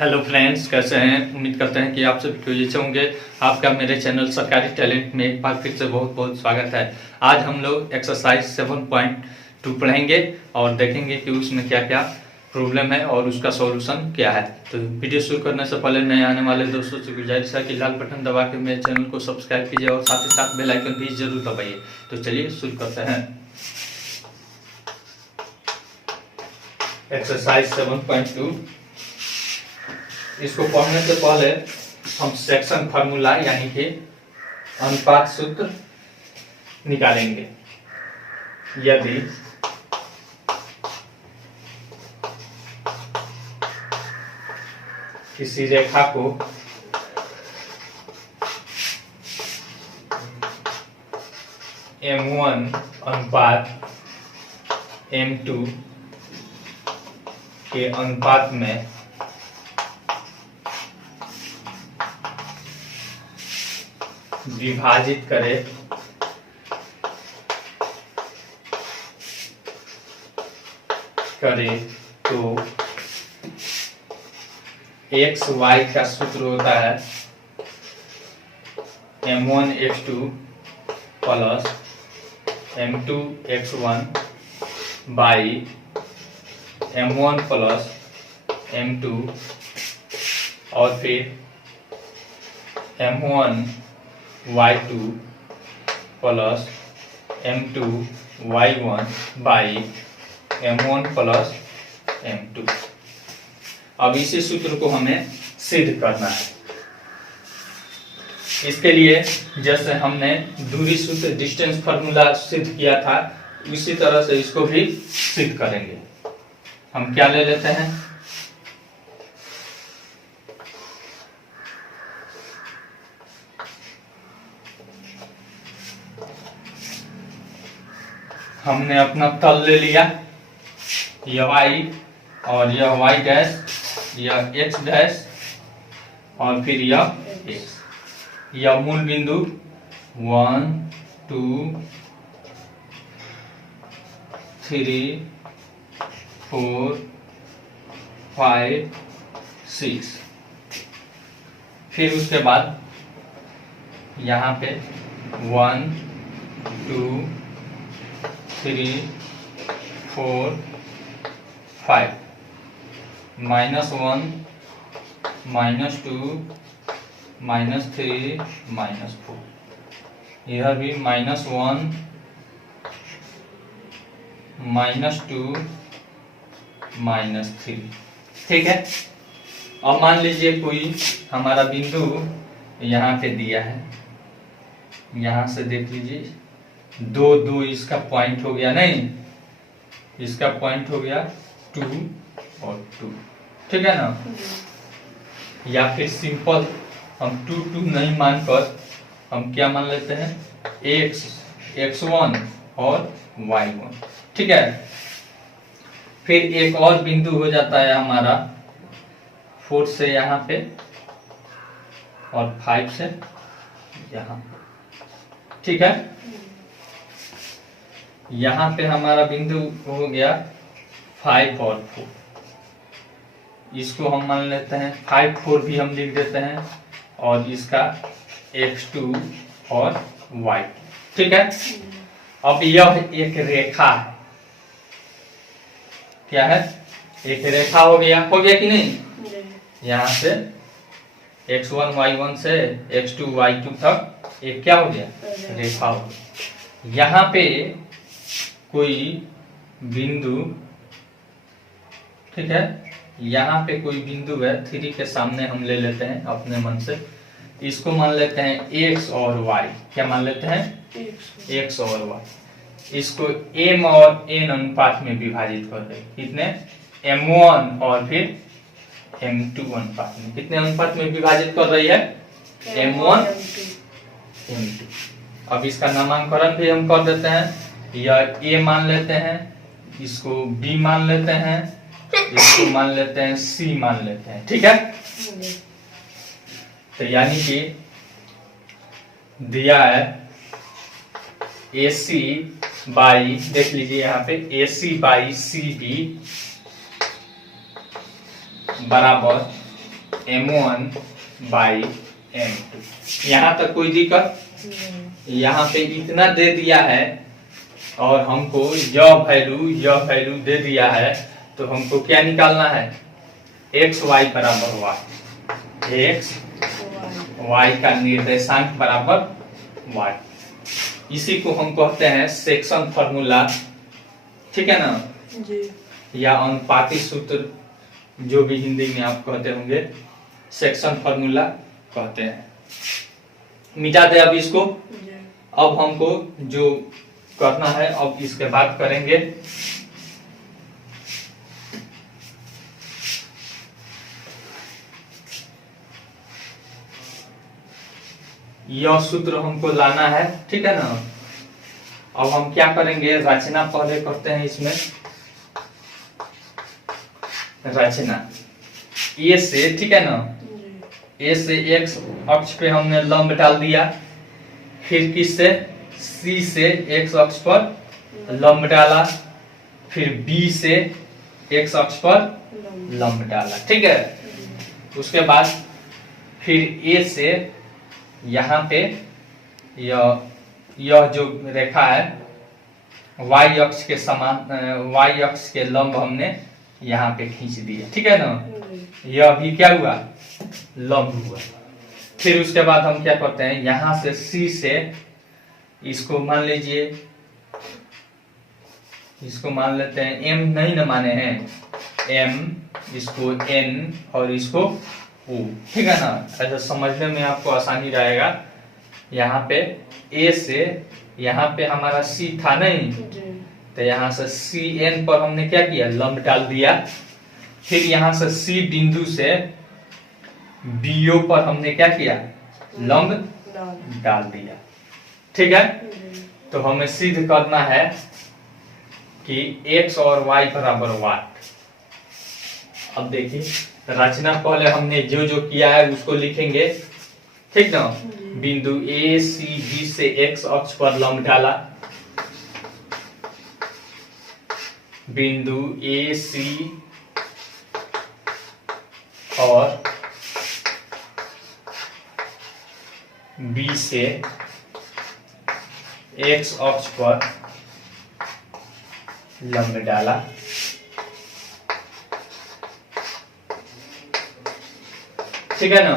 Hello friends, कैसे हैं। उम्मीद करते हैं कि आप सभी को अच्छे होंगे। आपका मेरे चैनल सरकारी टैलेंट में एक बार फिर से बहुत बहुत स्वागत है। आज हम लोग एक्सरसाइज 7.2 पढ़ेंगे और देखेंगे कि उसमें क्या क्या प्रॉब्लम है और उसका सॉल्यूशन क्या है। तो वीडियो शुरू करने से पहले नए आने वाले दोस्तों से गुजारिश है कि लाल बटन दबा के मेरे चैनल को सब्सक्राइब कीजिए और साथ ही साथ बेल आइकन भी जरूर दबाइए। तो चलिए शुरू करते हैं। एक्सरसाइज 7.2 इसको पढ़ने से पहले हम सेक्शन फार्मूला यानी कि अनुपात सूत्र निकालेंगे। यदि किसी रेखा को M1 अनुपात M2 के अनुपात में विभाजित करे तो एक्स वाई का सूत्र होता है M1 x2 plus M2 x1 by M1 plus M2 और फिर M1 y2 plus M2 y1 by M1 plus M2। अब इसी सूत्र को हमें सिद्ध करना है। इसके लिए जैसे हमने दूरी सूत्र डिस्टेंस फार्मूला सिद्ध किया था उसी तरह से इसको भी सिद्ध करेंगे। हम क्या ले लेते हैं, हमने अपना तल ले लिया, यह y और यह y डैश, यह x डैश और फिर यह x। यह मूल बिंदु 1 2 3 4 5 6। फिर उसके बाद यहाँ पे 1 2 3 4 5 -1 -2 -3 -4। यह भी -1 -2 -3। ठीक है। अब मान लीजिए कोई हमारा बिंदु यहाँ पे दिया है, यहाँ से देख लीजिए 2 2 इसका पॉइंट हो गया, नहीं इसका पॉइंट हो गया 2 और 2। ठीक है ना। या फिर सिंपल हम 2 2 नहीं मानकर हम क्या मान लेते हैं x1 और y1। ठीक है। फिर एक और बिंदु हो जाता है हमारा 4 से यहाँ पे और 5 से यहाँ। ठीक है। यहाँ पे हमारा बिंदु हो गया 5 और 4। इसको हम मान लेते हैं 5 4 भी हम लिख देते हैं और इसका x2 और y। ठीक है। अब यह एक रेखा है। क्या है? एक रेखा हो गया कि नहीं। यहाँ से x1 y1 से x2 y2 तक एक क्या हो गया, रेखा हो गया। यहाँ पे कोई बिंदु, ठीक है, यहाँ पे कोई बिंदु है 3 के सामने हम ले लेते हैं अपने मन से। इसको मान लेते हैं x और y। क्या मान लेते हैं? x और y। इसको m और n अनुपात में विभाजित कर रहे हैं। कितने? m1 और फिर m2 अनुपात में। कितने अनुपात में विभाजित कर रही है? m1 m2। अब इसका नामांकन भी हम कर देते हैं। यह a मान लेते हैं, इसको b मान लेते हैं, इसको मान लेते हैं c मान लेते हैं। ठीक है। तो यानी कि दिया है AC बाई, देख लीजिए यहाँ पे AC बाई CB बराबर m1/m2। यहाँ तक कोई दिक्कत? यहाँ पे इतना दे दिया है और हमको यह वैल्यू दे दिया है, तो हमको क्या निकालना है? x y बराबर y, x y का निर्देशांक बराबर y। इसी को हम कहते हैं सेक्शन फॉर्मूला, ठीक है ना जी। या अनुपाती सूत्र, जो भी हिंदी में आप कहते होंगे, सेक्शन फॉर्मूला कहते हैं। मिटा दे अब इसको। जी। अब हमको जो करना है अब इसके बाद करेंगे। यह सूत्र हमको लाना है, ठीक है ना। अब हम क्या करेंगे? रचना पहले करते हैं। इसमें रचना ए से, ठीक है ना, ए से एक्स अक्ष पे हमने लंब डाल दिया, फिर किससे? सी से एक्स अक्ष पर लंब डाला, फिर बी से एक्स अक्ष पर लंब डाला, ठीक है। उसके बाद फिर ए से यहाँ पे यह जो रेखा है y अक्ष के समान, y अक्ष के लंब हमने यहाँ पे खींच दिया, ठीक है ना। यह भी क्या हुआ? लंब हुआ। फिर उसके बाद हम क्या करते हैं? यहाँ से C से इसको मान लीजिए, इसको मान लेते हैं m, नहीं न माने हैं m, इसको n और इसको o, ठीक है ना। ऐसा समझने में आपको आसानी रहेगा। यहाँ पे a से यहाँ पे हमारा c था नहीं, तो यहाँ से Cn पर हमने क्या किया? लंब डाल दिया। फिर यहाँ से C बिंदु से BO पर हमने क्या किया? लंब डाल दिया, ठीक है। तो हमें सिद्ध करना है कि x और y बराबर y। अब देखिए रचना पहले हमने जो जो किया है उसको लिखेंगे, ठीक ना। बिंदु A C B से x अक्ष पर लंब डाला, बिंदु A C और B से x अक्ष पर लंब डाला, ठीक है ना।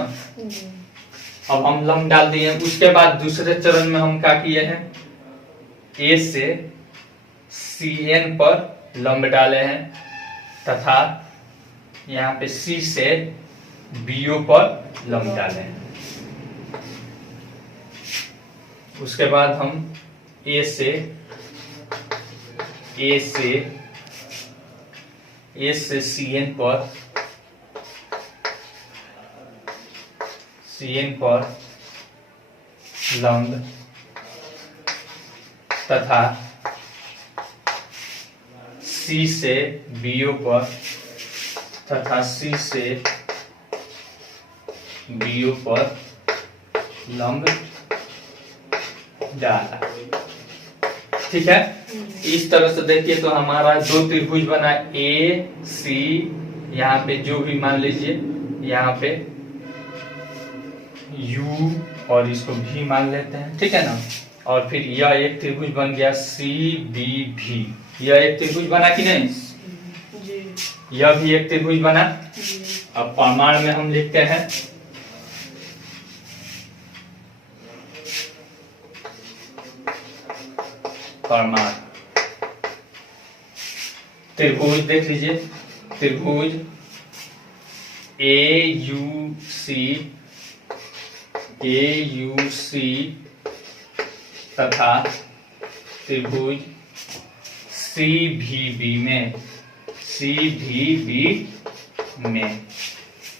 अब हम लंब डाल दिए। उसके बाद दूसरे चरण में हम क्या किए हैं? A से Cn पर लंब डाले हैं तथा यहाँ पे C से BO पर लंब डाले हैं। उसके बाद हम A से Cn पर लंब तथा C से BO पर तथा C से BO पर लंब डाला, ठीक है। इस तरह से देखिए तो हमारा दो त्रिभुज बना, A C, यहाँ पे जो भी मान लीजिए, यहाँ पे U और इसको V मान लेते हैं, ठीक है ना। और फिर यह एक त्रिभुज बन गया CBV। यह एक त्रिभुज बना कि नहीं? जी। यह भी एक त्रिभुज बना। जी। अब प्रमाण में हम लिखते हैं प्रमाण। त्रिभुज देख लीजिए, त्रिभुज AUC तथा त्रिभुज CVB में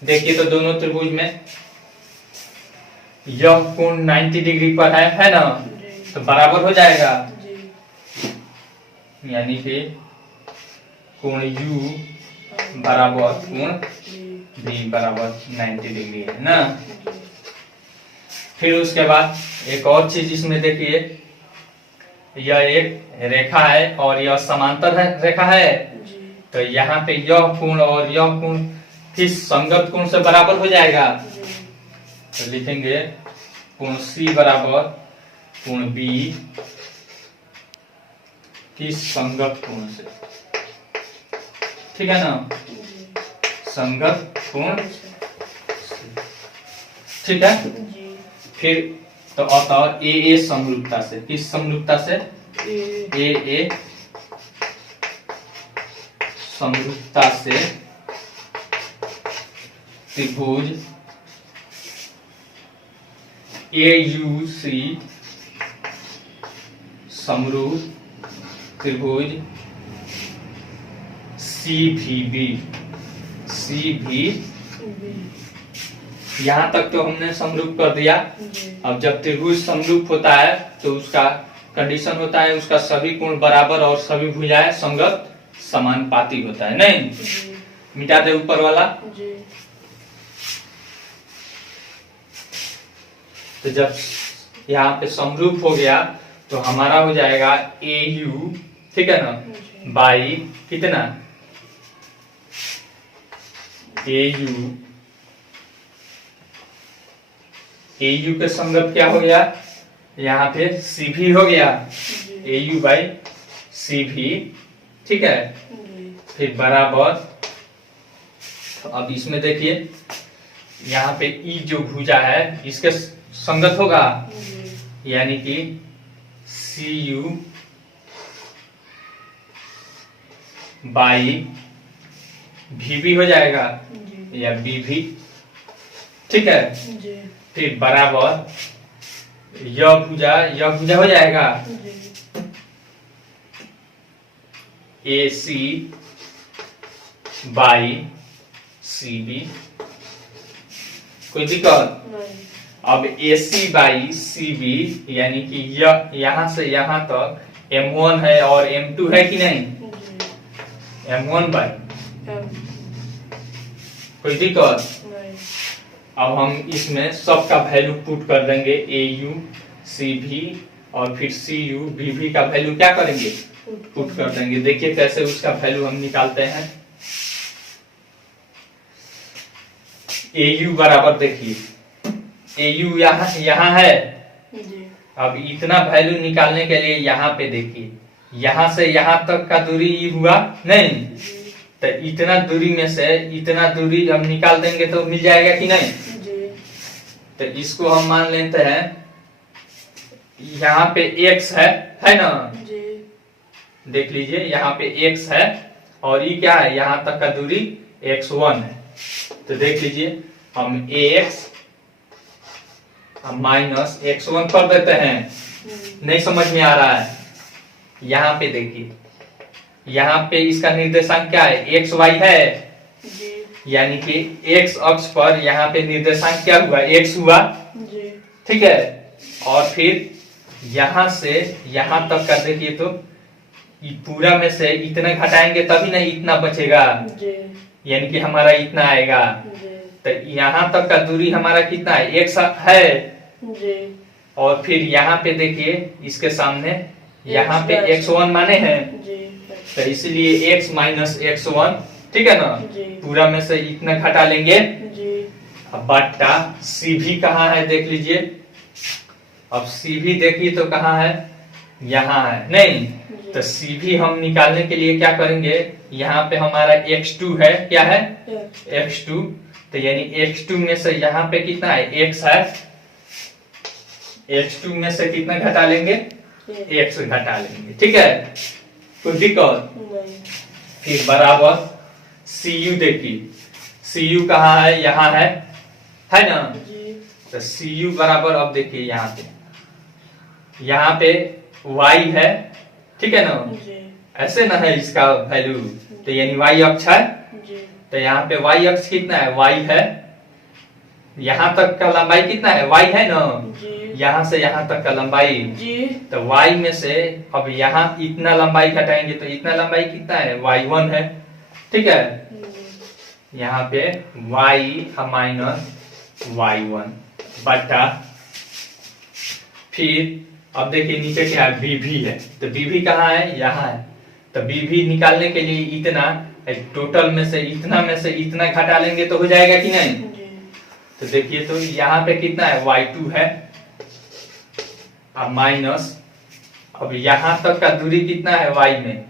देखिए तो दोनों त्रिभुज में यह कोण 90 डिग्री पर है ना, तो बराबर हो जाएगा। यानी कि कोण U बराबर कोण V बराबर 90 डिग्री है ना। फिर उसके बाद एक और चीज इसमें देखिए, यह एक रेखा है और यह समांतर है रेखा है, तो यहाँ पे यह कोण और यह कोण किस संगत कोण से बराबर हो जाएगा? जी तो लिखेंगे कोण C बराबर कोण B किस संगत कोण से, ठीक है ना, जी संगत कोण, ठीक है। जी फिर तो अतः ए समरूपता से, किस समरूपता से? ए समरूपता से त्रिभुज AUC समरूप त्रिभुज CVB यहां तक तो हमने समरूप कर दिया। जी अब जब त्रिभुज समरूप होता है तो उसका कंडीशन होता है उसका सभी कोण बराबर और सभी भुजाएं संगत समानुपाती होता है, नहीं? जी मिटा दे ऊपर वाला। जी तो जब यहाँ पे समरूप हो गया तो हमारा हो जाएगा AU, ठीक है ना, बाई कितना AU के संगत क्या हो गया, यहाँ पे CV हो गया, AU बाई CV, ठीक है। जी फिर बराबर, तो अब इसमें देखिए यहाँ पे E जो भुजा है इसके संगत होगा, यानी कि CU बाई VB हो जाएगा या BV, ठीक है। जी फिर बराबर यह भुजा हो जाएगा AC बाई CB, कोई दिक्कत? नहीं अब AC बाई CB यानी कि यह यहां से यहां तक M1 है और M2 है कि नहीं? M1 बाई, कोई दिक्कत? नहीं अब हम इसमें सबका वैल्यू पुट कर देंगे, AU CV और फिर CU BV का वैल्यू क्या करेंगे, पुट कर देंगे। देखिए कैसे उसका वैल्यू हम निकालते हैं। AU बराबर देखिए AU यहाँ है। जी अब इतना वैल्यू निकालने के लिए यहाँ पे देखिए, यहाँ से यहाँ तक का दूरी ई हुआ नहीं, तो इतना दूरी में से इतना दूरी हम निकाल देंगे तो मिल जाएगा कि नहीं? जी तो इसको हम मान लेते हैं यहाँ पे x है ना, जी देख लीजिए यहाँ पे x है और ये क्या है, यहाँ तक का दूरी x1 है। तो देख लीजिए हम ax माइनस x1 कर देते हैं, नहीं समझ में आ रहा है? यहाँ पे देखिए यहाँ पे इसका निर्देशांक क्या है, एक्स वाई है, जी यानी कि एक्स अक्ष पर यहाँ पे निर्देशांक क्या हुआ, एक्स हुआ, जी ठीक है। और फिर यहाँ से यहाँ तक कर देखिए तो पूरा में से इतना घटाएंगे तभी ना इतना बचेगा, जी यानी कि हमारा इतना आएगा। जी तो यहाँ तक का दूरी हमारा कितना है, एक्स है। जी और फिर यहाँ पे देखिए इसके सामने यहाँ पे x1 माने हैं, जी तो इसलिए x माइनस x1, ठीक है ना, जी पूरा में से इतना घटा लेंगे। जी अब बट्टा CV कहाँ है देख लीजिए, अब CV देखिए तो कहाँ है, यहाँ है नहीं, तो CV हम निकालने के लिए क्या करेंगे, यहाँ पे हमारा x2 है, क्या है x2, तो यानी x2 में से यहाँ पे कितना है, x है, x2 में से कितना घटा लेंगे, x घटा लेंगे, ठीक है, कोई दिक्कत नहीं फिर बराबर CU देखिए, CU कहाँ है, यहाँ है ना, जी तो CU बराबर, अब देखिए यहाँ पे y है, ठीक है ना, जी ऐसे ना है इसका वैल्यू, तो यानी y अक्ष है, जी तो यहाँ पे y अक्ष कितना है, y है, यहाँ तक का लंबाई कितना है, y है ना, जी यहाँ से यहाँ तक का लंबाई, जी तो y में से अब यहाँ इतना लंबाई घटाएंगे तो इतना लंबाई कितना है, y1 है, ठीक है, यहाँ पे y माइनस y1 बटा, फिर अब देखिए नीचे क्या है, BV है, तो BV कहाँ है, यहाँ है, तो BV निकालने के लिए इतना टोटल में से इतना घटा लेंगे तो हो जाएगा कि नहीं। जी तो देखिए तो यहाँ पे कितना है y2 है अब माइनस, अब यहाँ तक का दूरी कितना है y में,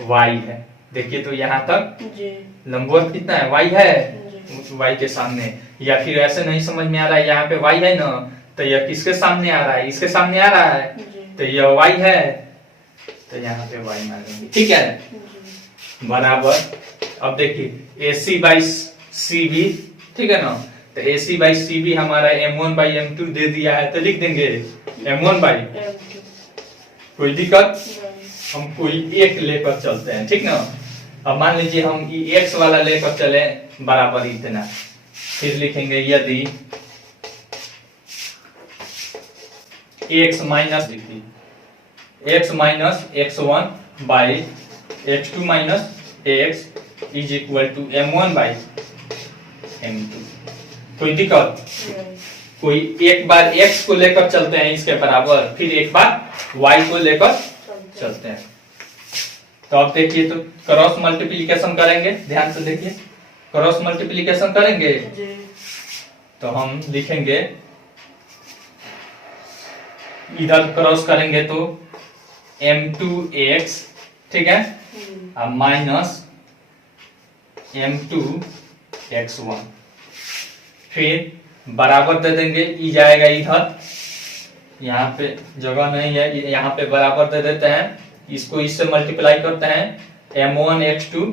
y है। देखिए तो यहाँ तक जी लंबवत कितना है y है, जी y के सामने। या फिर ऐसे नहीं समझ में आ रहा है, यहाँ पे y है ना, तो यह किसके सामने आ रहा है, इसके सामने आ रहा है, जी तो यह y है, तो यहाँ पे y मानेंगे। ठीक है, जी बराबर। अब देखिए AC बाई CB, ठीक है ना, तो AC बाई CB हमारा M1 बाई M2 दे दिया है, तो लिख देंगे M1 बाई, M2 कोई दिक्कत, नहीं हम कोई एक लेकर चलते हैं, ठीक ना। अब मान लीजिए हम x वाला लेकर चले बराबर इतना, फिर लिखेंगे यदि x माइनस, देखिए x minus x1 by x2 minus x is equal to M1 by M2, कोई दिक्कत, नहीं कोई एक बार x को लेकर चलते हैं इसके बराबर, फिर एक बार y को लेकर चलते हैं। तो अब देखिए तो क्रॉस मल्टीप्लिकेशन करेंगे, ध्यान से देखिए, क्रॉस मल्टीप्लिकेशन करेंगे जी तो हम लिखेंगे, इधर क्रॉस करेंगे तो M2x, ठीक है, अब माइनस M2x1, फिर बराबर दे देंगे, ई जाएगा इधर, यहाँ पे जगह नहीं है, यहाँ पे बराबर दे देते हैं, इसको इससे मल्टीप्लाई करते हैं M1x2,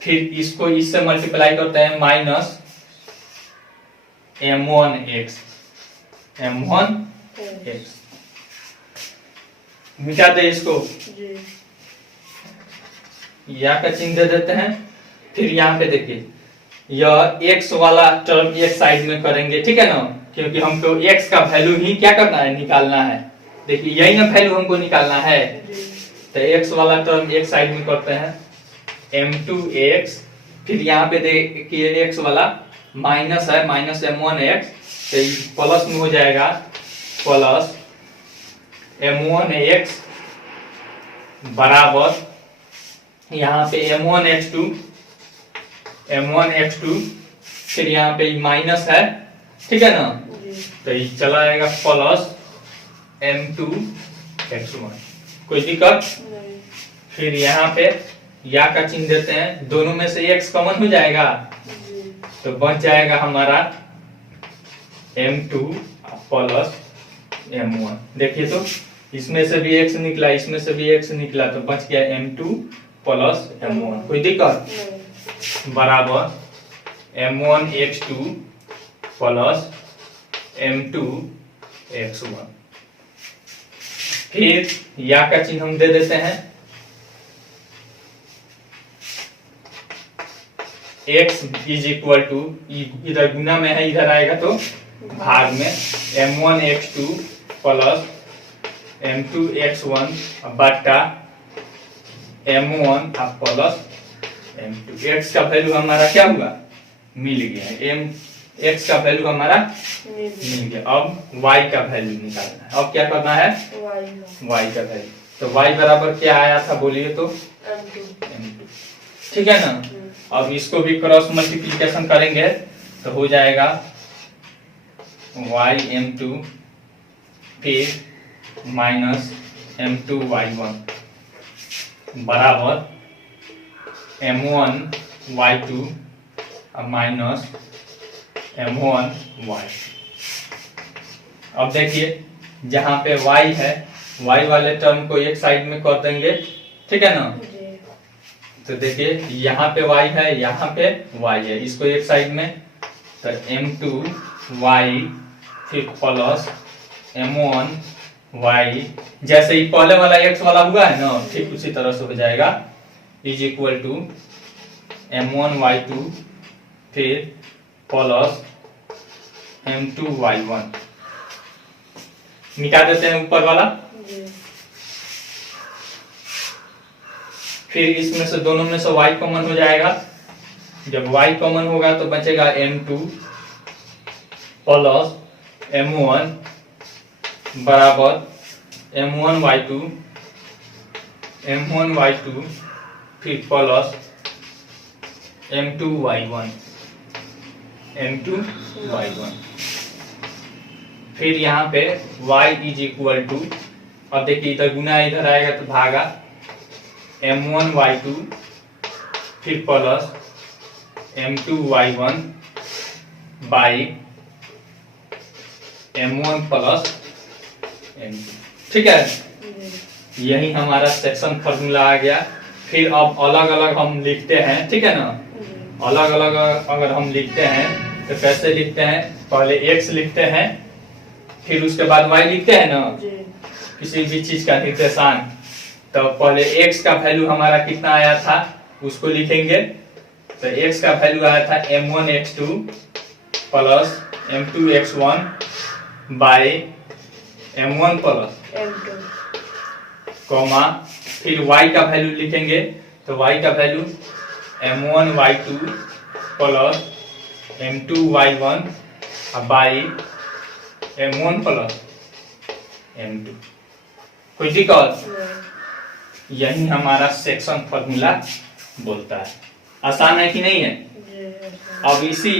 फिर इसको इससे मल्टीप्लाई करते हैं माइनस M1x, M1x, मिटा दे इसको, जी यहाँ का चिन्ह दे देते हैं। फिर यहाँ पे देखिए यह x वाला टर्म एक साइड में करेंगे, ठीक है ना, क्योंकि हमको x का वैल्यू ही क्या करना है, निकालना है। देखिए यही ना वैल्यू हमको निकालना है, जी तो x वाला टर्म एक साइड में करते हैं M2x, फिर यहाँ पे देखिए x वाला माइनस है, माइनस M1x, तो प्लस में हो जाएगा प्लस M1x बराबर यहाँ पे M1x2, फिर यहाँ पे माइनस है, ठीक है ना, जी तो ये चला आएगा प्लस M2x1, कोई दिक्कत। नहीं फिर यहाँ पे या का चिन्ह देते हैं, दोनों में से x कॉमन हो जाएगा, जी तो बच जाएगा हमारा M2 प्लस M1। देखिए तो इसमें से भी x निकला, इसमें से भी x निकला, तो बच गया M2 प्लस M1, कोई दिक्कत, नहीं बराबर M1x2 प्लस M2x1। फिर या का चिन्ह हम दे देते हैं, x इज इक्वल टू, इधर गुना में है, इधर आएगा तो भाग में, M1x2 प्लस M2x1 बटा M1 प्लस M2। x का वैल्यू हमारा क्या हुआ, मिल गया, x का वैल्यू हमारा नहीं मिल गया। अब y का वैल्यू निकालना है, अब क्या करना है, वाई y का वैल्यू, तो y बराबर क्या आया था बोलिए तो, M2 M2, ठीक है ना। अब इसको भी क्रॉस मल्टीप्लिकेशन करेंगे तो हो जाएगा y M2 फिर माइनस M2y1 बराबर M1y2 माइनस M1y। अब देखिए जहां पे y है, y वाले टर्म को एक साइड में कर देंगे, ठीक है ना, जी तो देखिए यहाँ पे y है, यहाँ पे y है, इसको एक साइड में, तो M2y फिर प्लस M1y, जैसे ही पहले वाला x वाला हुआ है ना, ठीक उसी तरह से हो जाएगा, इज इक्वल टू M1y2 फिर प्लस M2y1, मिटा देते हैं ऊपर वाला, जी फिर इसमें से दोनों में से y कॉमन हो जाएगा, जब y कॉमन होगा तो बचेगा M2 प्लस M1 बराबर M1y2 फिर प्लस m2y1 m2y1, फिर यहाँ पे y इज इक्वल टू, अब देखिए इधर गुना इधर आएगा तो भागा m1y2 फिर plus m2y1 by m1 plus m2, ठीक है। जी यही हमारा सेक्शन फॉर्मूला आ गया। फिर अब अलग अलग हम लिखते हैं, ठीक है ना। जी अलग अलग अगर हम लिखते हैं तो कैसे लिखते हैं, पहले x लिखते हैं फिर उसके बाद y लिखते हैं ना, जी किसी भी चीज का निर्देशांक। तो पहले x का वैल्यू हमारा कितना आया था उसको लिखेंगे। तो x का वैल्यू आया था m1x2 plus m2x1 by m1 plus M2 comma, फिर y का वैल्यू लिखेंगे। तो y का value m1y2 plus m2y1 by m1 plus m2। कोई दिक्कत? नहीं यही हमारा सेक्शन फॉर्मूला बोलता है। आसान है कि नहीं है? जी अब इसी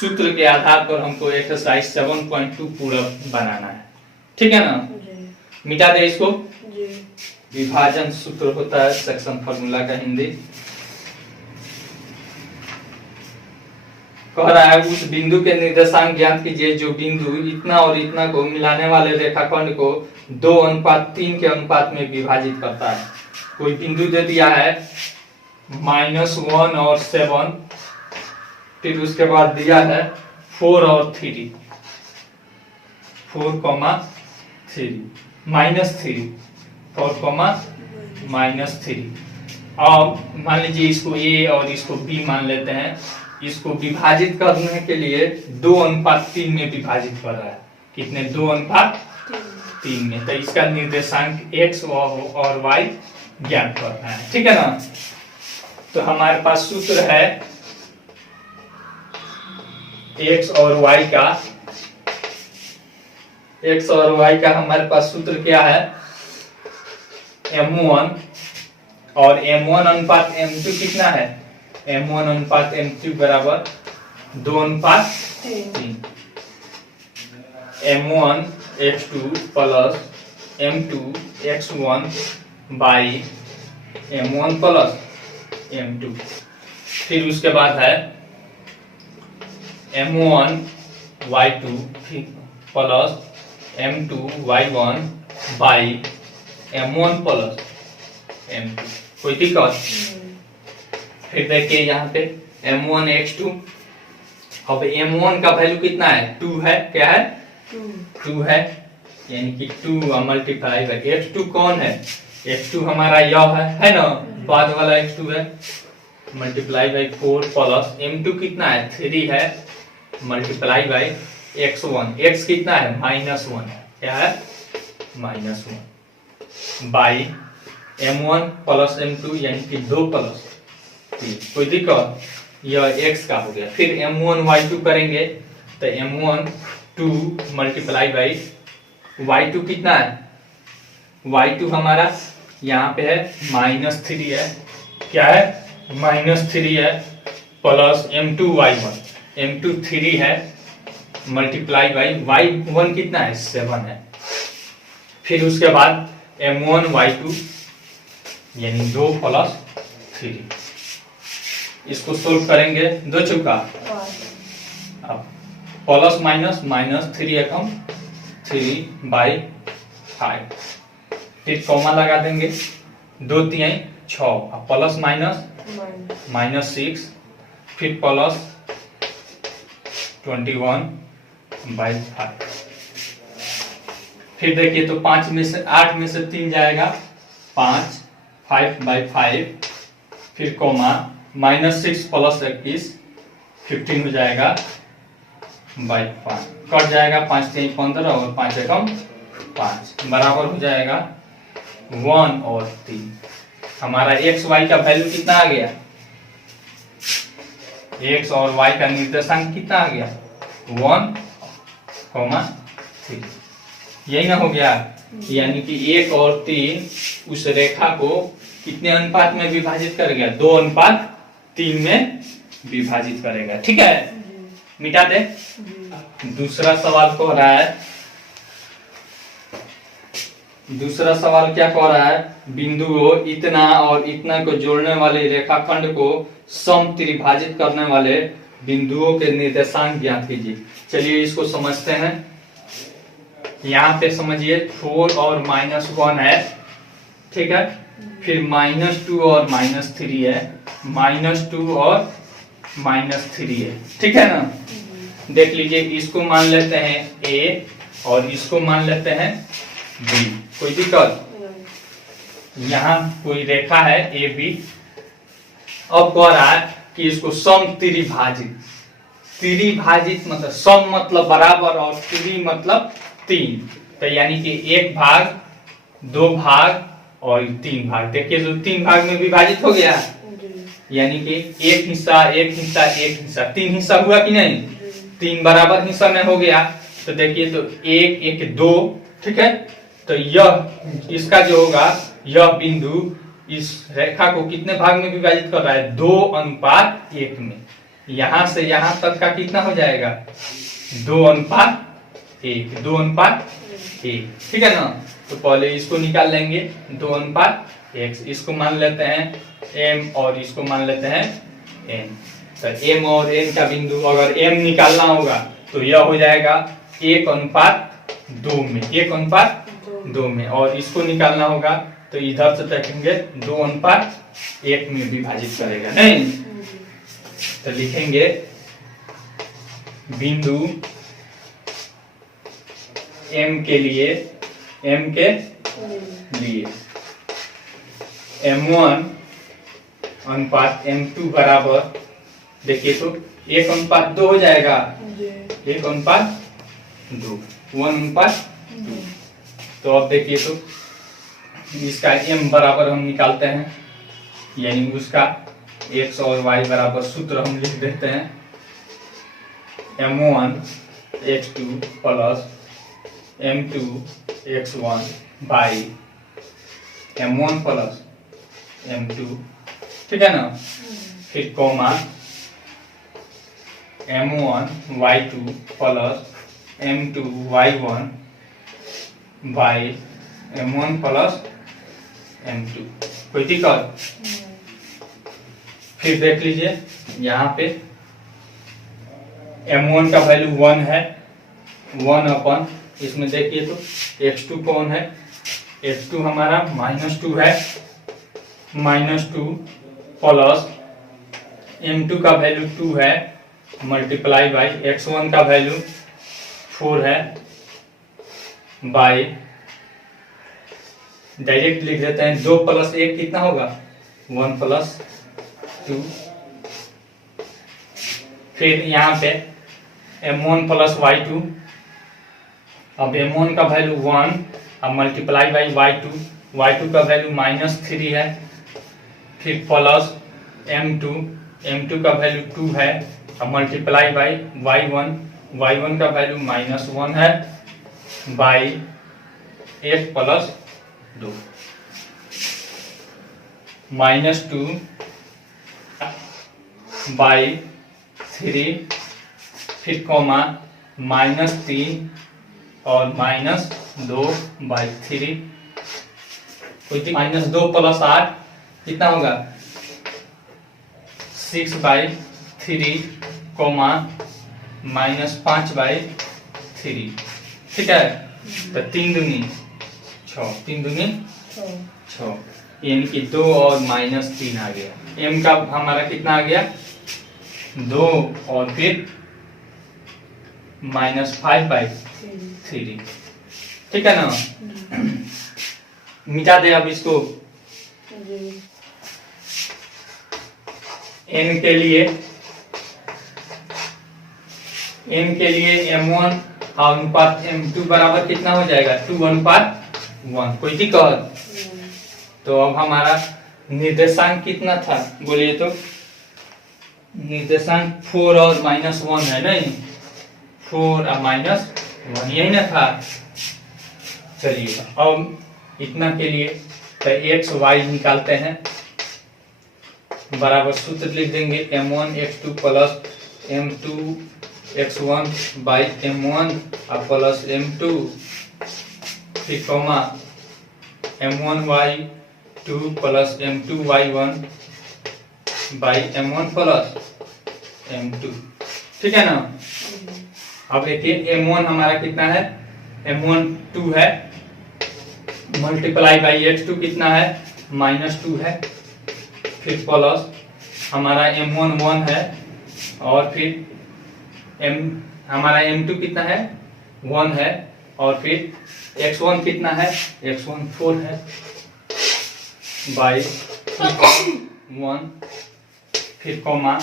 सूत्र के आधार पर हमको एक्सरसाइज 7.2 पूरा बनाना है, ठीक है ना। जी मिटा दे इसको। जी विभाजन सूत्र होता है सेक्शन फॉर्मूला का हिंदी। कह रहा है उस बिंदु के निर्देशांक ज्ञात कीजिए जो बिंदु इतना और इतना को मिलाने वाले रेखाखंड को 2:3 के अनुपात में विभाजित करता है। कोई बिंदु दे दिया है -1 और 7, फिर उसके बाद दिया है 4 और 3, 4, -3 4, -3। अब मान लीजिए इसको A और इसको B मान लेते हैं। इसको विभाजित करने के लिए 2:3 में विभाजित कर रहा है। कितने? 2:3 में। तो इसका निर्देशांक x और y ज्ञात करना है, ठीक है ना। तो हमारे पास सूत्र है x और y का हमारे पास सूत्र क्या है? m1 और m1 अनुपात m2 कितना है? m1 अनुपात m2 बराबर 2:3। m1x2 plus m2x1 by m1 plus m2। फिर उसके बाद है m1y2 plus m2y1 by m1 plus m2। कोई दिक्कत? फिर देखिए यहाँ पे m1x2। अब m1 का वैल्यू कितना है? 2 है। क्या है? 2 है, यानी कि 2 मल्टीप्लाई बाई x2 कौन है? x2 हमारा यह है ना, बाद वाला x2 है, मल्टीप्लाई बाई 4 प्लस m2 कितना है? 3 है, मल्टीप्लाई बाई x1, x कितना है? -1 है। क्या है? -1 बाई m1 प्लस m2 यानी कि 2 प्लस 3। कोई दिक्कत? यह x का हो गया। फिर m1y2 करेंगे तो m1 2 मल्टीप्लाई बाई y2 कितना है? y2 हमारा यहाँ पे है -3 है। क्या है? -3 है प्लस m2y1, m2 3 है, मल्टीप्लाई बाई y1 कितना है? 7 है। फिर उसके बाद m1y2 यानी 2 प्लस 3। इसको सोल्व करेंगे, 2 चौका, अब प्लस माइनस -3 एकम 3/5। फिर कॉमा लगा देंगे, 2 3 6, अब प्लस माइनस -6, फिर प्लस 21/5। फिर देखिए तो 8 में से 3 जाएगा, 5, 5/5, फिर कॉमा -6 प्लस 21 15 हो जाएगा बाई 5, कट जाएगा, 5 3 15 और 5 एकम 5 बराबर हो जाएगा 1 और 3। हमारा x y का वैल्यू कितना आ गया? x और y का निर्देशांक कितना आ गया? 1, 3। यही ना हो गया, यानी कि 1 और 3 उस रेखा को कितने अनुपात में विभाजित करेगा, 2:3 में विभाजित करेगा। ठीक है, मिटा दे। दूसरा सवाल कह रहा है, दूसरा सवाल क्या कह रहा है, बिंदुओं इतना और इतना को जोड़ने वाले रेखाखंड को समत्रिभाजित करने वाले बिंदुओं के निर्देशांक ज्ञात कीजिए। चलिए इसको समझते हैं। यहाँ पे समझिए 4 और -1 है, ठीक है, फिर -2 और -3 है, -2 और -3 है, ठीक है ना। देख लीजिए, इसको मान लेते हैं A और इसको मान लेते हैं B। कोई दिक्कत? यहाँ कोई रेखा है AB। अब कह रहा है कि इसको समत्रिभाजित, त्रिभाजित मतलब सम मतलब बराबर और त्रि मतलब 3, तो यानी कि 1 भाग, 2 भाग और 3 भाग। देखिए जो 3 भाग में विभाजित हो गया, यानी कि 1 हिस्सा 1 हिस्सा 1 हिस्सा 3 हिस्सा हुआ कि नहीं, 3 बराबर हिस्सा में हो गया। तो देखिए तो 1 1 2, ठीक है। तो यह इसका जो होगा, यह बिंदु इस रेखा को कितने भाग में विभाजित कर रहा है, 2:1 में। यहां से यहां तक का कितना हो जाएगा, 2:1, 2:1, ठीक है ना। तो पहले इसको निकाल लेंगे, 2:1, इसको मान लेते हैं m और इसको मान लेते हैं n। तो m और n का बिंदु अगर m निकालना होगा तो यह हो जाएगा 1:2 में, 1:2 में, और इसको निकालना होगा तो इधर से देखेंगे 2:1 में विभाजित करेगा, नहीं। तो लिखेंगे बिंदु M के लिए, M के लिए M1 अनुपात M2 बराबर, देखिए तो 1:2 हो जाएगा, 1:2, 1:2। तो अब देखिए तो इसका M बराबर हम निकालते हैं, यानी उसका x और y बराबर सूत्र हम लिख देते हैं, M1 x2 plus M2 x1 by M1 plus M2, ठीक है ना। फिर comma M1 y2 plus M2 y1 by M1 plus M2। कोई दिक्कत? फिर देख लीजिए यहाँ पे M1 का वैल्यू 1 है, 1 अपन इसमें देखिए तो x2 कौन है, x2 हमारा -2 है, -2 प्लस M2 का वैल्यू 2 है, मल्टीप्लाई बाई x1 का वैल्यू 4 है, बाई डायरेक्ट लिख देते हैं 2 + 1 कितना होगा, 1 + 2। फिर यहाँ पे M1 + y2, अब M1 का वैल्यू 1 अब मल्टीप्लाई बाई y2, y2 का वैल्यू -3 है, फिर प्लस M2, M2 का वैल्यू 2 है, अब मल्टीप्लाई बाई y1, y1 का वैल्यू -1 है, बाई 1 + 2, -2 बाई 3, फिर कॉमा -3 और -2 बाई 3, -2 + 8 कितना होगा, 6/3, कॉमा -5/3, ठीक है। तो 3 दूनी 6, 3 दूनी 6, यानी कि 2 और -3 आ गया। m का हमारा कितना आ गया, 2 और फिर -5/3, ठीक है ना। मिटा दे अब इसको। n के लिए M1 अनुपात M2 बराबर कितना हो जाएगा, 2:1। कोई दिक्कत? तो अब हमारा निर्देशांक कितना था, बोलिए तो। निर्देशांक 4 और -1 है, नहीं, 4 और -1 यही ना था। चलिए अब इतना के लिए तो एक्स वाई निकालते हैं, बराबर सूत्र लिख देंगे m1x2 plus m2x1 by m1 और प्लस m2 फिर comma m1y2 plus m2y1 by m1 plus m2। ठीक है ना। अब देखिए m1 हमारा कितना है, m1 2 है, मल्टीप्लाई बाई x2 कितना है -2 है, फिर प्लस हमारा m1 1 है और फिर हमारा m2 कितना है 1 है और फिर x1 कितना है, x1 4 है बाई 1, फिर कॉमा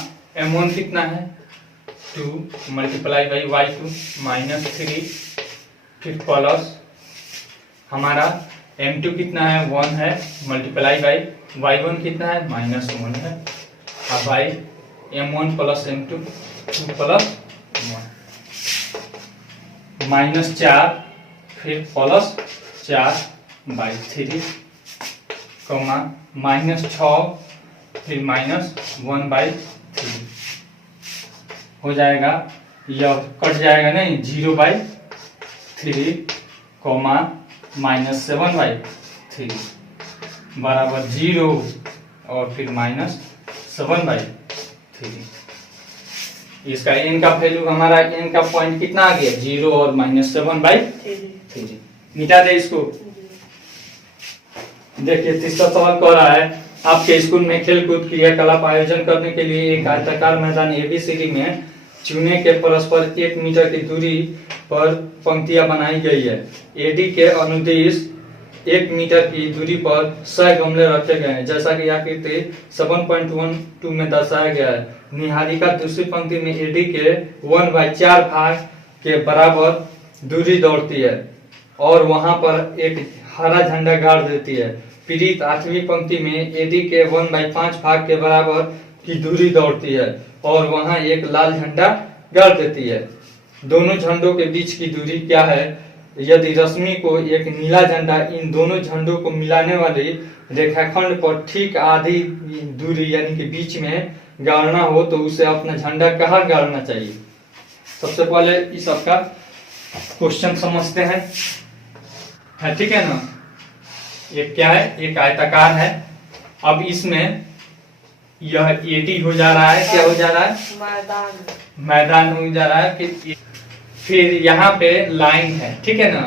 m1 कितना है 2 मल्टीप्लाई बाई y2 -3, फिर प्लस हमारा m2 कितना है 1 है मल्टीप्लाई बाई y1 कितना है -1 है और by m1 plus m2 2 plus 1 -4 फिर प्लस 4 बाई 3 कॉमा -6 फिर -1 बाई 3 हो जाएगा, यह कट जाएगा नहीं 0 बाई 3 कॉमा -7 बाई 3 बराबर 0 और फिर -7 बाई 3। इसका n का वैल्यू हमारा n का पॉइंट कितना आ गया 0 और -7 बाई 3। मिटा दे इसको। देखिए तीसरा सवाल कह रहा है आपके स्कूल में खेलकूद क्रियाकलाप आयोजन करने के लिए एक आयताकार मैदान एबीसीडी में चुने के परस्पर 1 मीटर की दूरी पर पंक्तियां बनाई गई है। एडी के अनुदिश 1 मीटर की दूरी पर 100 गमले रखे गए हैं जैसा कि आकृति 7.12 में दर्शाया गया है। निहारिका दूसरी पंक्ति में एडी के 1/4 भाग के बराबर दूरी दौड़ती है और वहां पर एक हरा झंडा गाड़ देती है। पीड़ित 8वीं पंक्ति में एडी के 1/5 भाग के बराबर की दूरी दौड़ती है और वहां एक लाल झंडा गाड़ देती है। दोनों झंडों के बीच की दूरी क्या है? यदि रश्मि को एक नीला झंडा इन दोनों झंडों को मिलाने वाली रेखाखंड पर ठीक आधी दूरी यानी कि बीच में गाड़ना हो तो उसे अपना झंडा कहाँ गाड़ना चाहिए? सबसे पहले इस सबका क्वेश्चन समझते हैं। है ठीक है ना। एक क्या है, एक आयताकार है। अब इसमें यह एडी हो जा रहा है, क्या हो जा रहा है? मैदान हो जा रहा है। फिर यहाँ पे लाइन है, ठीक है ना।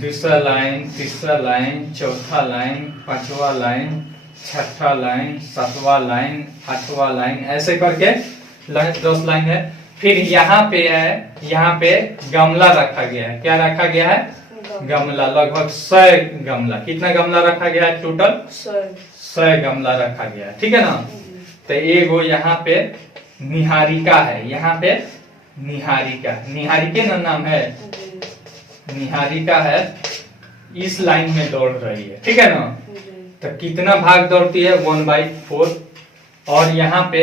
दूसरा लाइन, तीसरा लाइन, चौथा लाइन, पांचवा लाइन, छठा लाइन, सातवां लाइन, आठवां लाइन, ऐसे करके 10 लाइन है। फिर यहाँ पे है, यहाँ पे गमला रखा गया है। क्या रखा गया है? गमला। लगभग 100 गमला। कितना गमला रखा गया है? टोटल 100 गमला रखा गया है, ठीक है ना। तो एगो यहाँ पे निहारिका है, यहाँ पे निहारिका, निहारिके ना नाम है, निहारिका है, इस लाइन में दौड़ रही है, ठीक है ना। तो कितना भाग दौड़ती है? 1/4। और यहाँ पे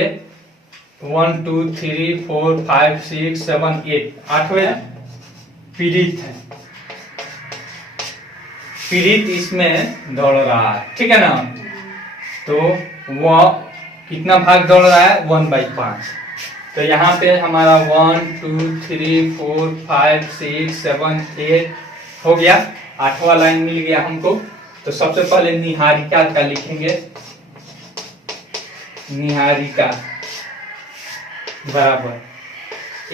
1 2 3 4 5 6 7 8 8वें पीड़ित है, पीड़ित इसमें दौड़ रहा है, ठीक है ना। तो वह कितना भाग दौड़ रहा है? 1/5। तो यहाँ पे हमारा 1 2 3 4 5 6 7 8 हो गया। 8वां लाइन मिल गया हमको। तो सबसे पहले निहारिका का लिखेंगे। निहारिका बराबर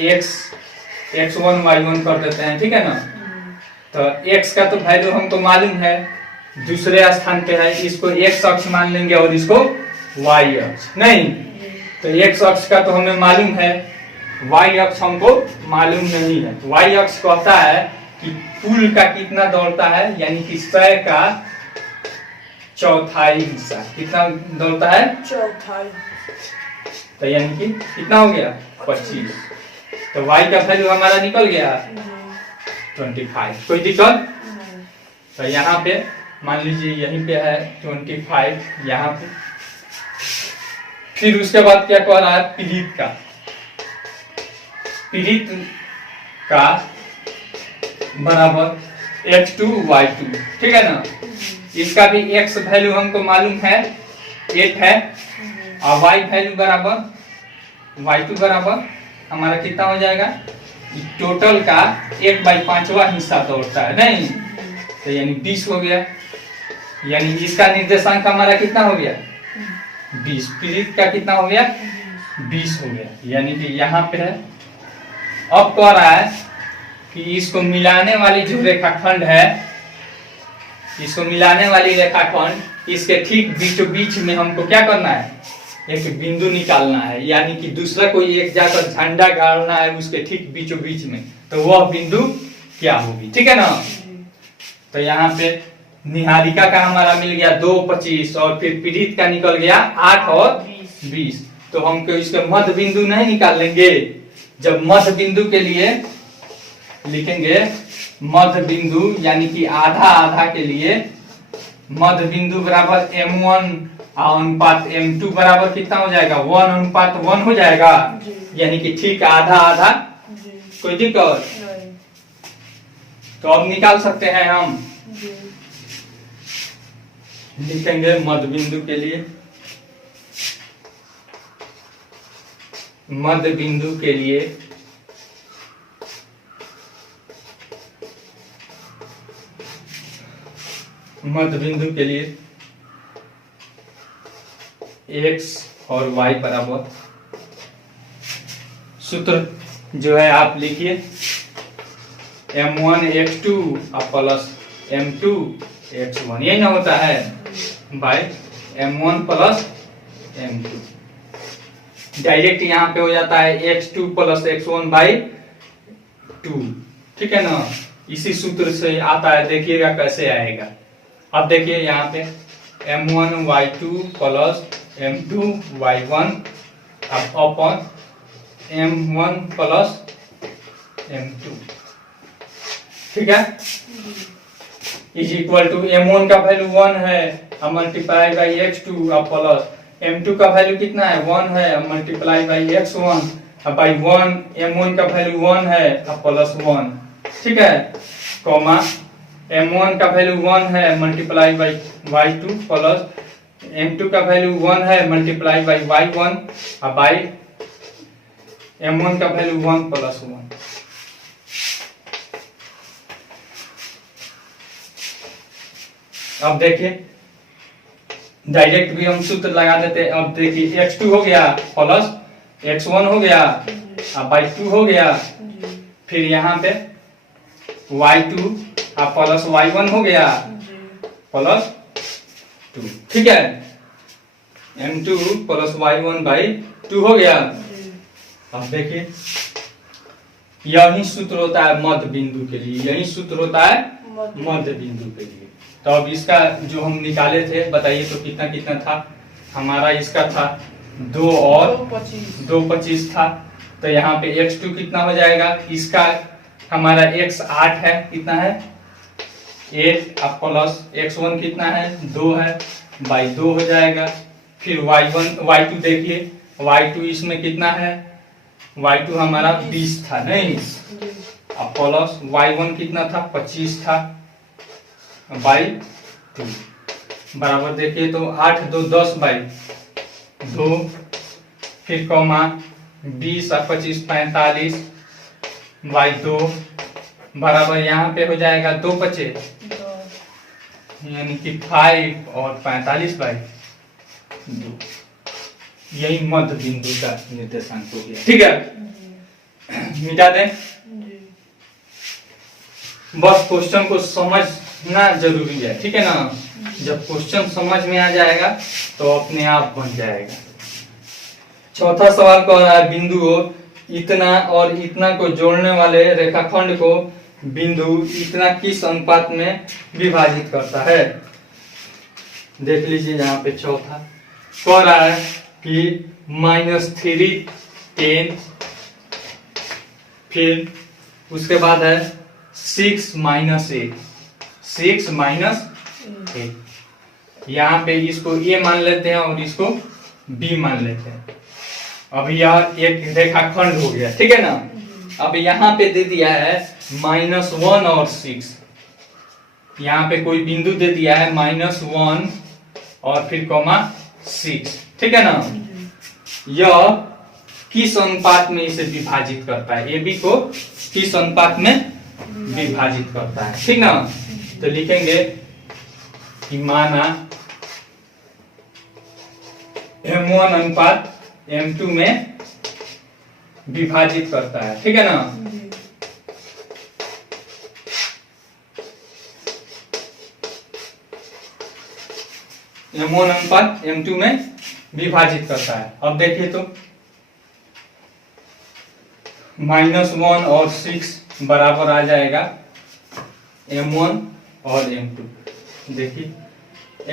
x1 y1 कर देते हैं, ठीक है ना। तो x का तो वैल्यू हमको मालूम है, दूसरे स्थान पे है, इसको x अक्ष मान लेंगे और इसको y अक्ष। नहीं तो x अक्ष का तो हमें मालूम है, y अक्ष हमको मालूम नहीं है। y अक्ष कहता है कि पुल का कितना दौड़ता है, यानी कि 100 का चौथाई हिस्सा। कितना दौड़ता है? चौथाई। तो यानी कि कितना हो गया? 25। तो y का वैल्यू हमारा निकल गया 25। कोई दिक्कत? तो यहाँ पे मान लीजिए यहीं पे है 25, यहाँ पे। फिर उसके बाद क्या कह रहा है? पीड़ित का, पीड़ित का बराबर x2 y2, ठीक है ना। इसका भी x वैल्यू हमको मालूम है 8 है, और y वैल्यू बराबर y2 बराबर हमारा कितना हो जाएगा, टोटल का 1/5वां हिस्सा तोड़ता है नहीं, तो यानी 20 हो गया। यानी इसका निर्देशांक हमारा कितना हो गया 20, पीड़ित का कितना हो गया 20 हो गया। यानी कि यहाँ पे है, अब कह रहा है कि इसको मिलाने वाली जो रेखाखंड है, इसको मिलाने वाली रेखाखंड इसके ठीक बीचों बीच में हमको क्या करना है, एक बिंदु निकालना है। यानी कि दूसरा कोई एक जाकर झंडा गाड़ना है उसके ठीक बीचों बीच में, तो वह बिंदु क्या होगी, ठीक है ना। तो यहाँ पे निहारिका का हमारा मिल गया 2, 25 और फिर पीड़ित का निकल गया 8 और 20। तो हमको इसके मध्य बिंदु नहीं निकाल लेंगे। जब मध्य बिंदु के लिए लिखेंगे मध्य बिंदु यानी कि आधा आधा के लिए मध्य बिंदु बराबर m1 अनुपात m2 बराबर कितना हो जाएगा 1:1 हो जाएगा। यानी कि ठीक आधा आधा, कोई दिक्कत, तो अब निकाल सकते हैं हम। लिखेंगे मध्य बिंदु के लिए, मध्य बिंदु के लिए मध्य बिंदु के लिए x और y बराबर, सूत्र जो है आप लिखिए m1 x2 plus m2 x1, यही ना होता है bye m1 plus m2। Direct यहाँ पे हो जाता है x2 प्लस x1 बाई 2, ठीक है ना। इसी सूत्र से आता है, देखिएगा कैसे आएगा। अब देखिए यहाँ पे m1 y2 plus m2 y1 upon m1 plus m2, ठीक है, इज इक्वल टू m1 का वैल्यू 1 है मल्टीप्लाई बाई x2 अब प्लस m2 का वैल्यू कितना है 1 है multiply by x1 by 1, m1 का वैल्यू 1 है अब प्लस 1, ठीक है, कॉमा m1 का वैल्यू 1 है multiply by y2 plus m2 का वैल्यू 1 है मल्टीप्लाई बाई y1 और बाई m1 का वैल्यू 1 प्लस 1। अब देखिए डायरेक्ट भी हम सूत्र लगा देते हैं। अब देखिए x2 हो गया प्लस x1 हो गया और बाई 2 हो गया, फिर यहाँ पे y2 प्लस y1 हो गया प्लस 2, ठीक है, m2 प्लस y1 बाई 2 हो गया। अब देखिए यही सूत्र होता है मध्य बिंदु के लिए, यही सूत्र होता है मध्य बिंदु के लिए। तो अब इसका जो हम निकाले थे बताइए तो कितना कितना था हमारा, इसका था 2 और 2,25 था। तो यहाँ पे x2 कितना हो जाएगा, इसका हमारा x 8 है, कितना है 8 अब प्लस x1 कितना है 2 है बाई 2 हो जाएगा। फिर y2 देखिए y2 इसमें कितना है, y2 हमारा 20 था नहीं, अब प्लस y1 कितना था 25 था बाई 2 बराबर देखिए तो 8 2 10 बाई 2, फिर कॉमा 20 और 25 45 बाई 2 बराबर यहाँ पे हो जाएगा 2 बचे यानी कि 5 और 45 बाई 2। यही मध्य बिंदु का निर्देशांक हो गया, ठीक है, मिटा दें। बस क्वेश्चन को समझना जरूरी है, ठीक है ना। जब क्वेश्चन समझ में आ जाएगा तो अपने आप बन जाएगा। चौथा सवाल कह रहा है बिंदु इतना और इतना को जोड़ने वाले रेखाखंड को बिंदु इतना किस अनुपात में विभाजित करता है। देख लीजिए यहाँ पे चौथा कह रहा है कि -3 10, फिर उसके बाद है 6 -8 6 -8। यहाँ पे इसको ए मान लेते हैं और इसको बी मान लेते हैं। अब यह एक रेखाखंड हो गया, ठीक है ना। अब यहाँ पे दे दिया है -1 और 6, यहाँ पे कोई बिंदु दे दिया है -1 और फिर (6), ठीक है ना। यह किस अनुपात में इसे विभाजित करता है, ए बी को किस अनुपात में विभाजित करता है, ठीक ना। तो लिखेंगे कि माना M1 अनुपात M2 में विभाजित करता है, ठीक है ना। M1 अनुपात M2 में विभाजित करता है। अब देखिए तो -1 और 6 बराबर आ जाएगा M1 और M2। देखिए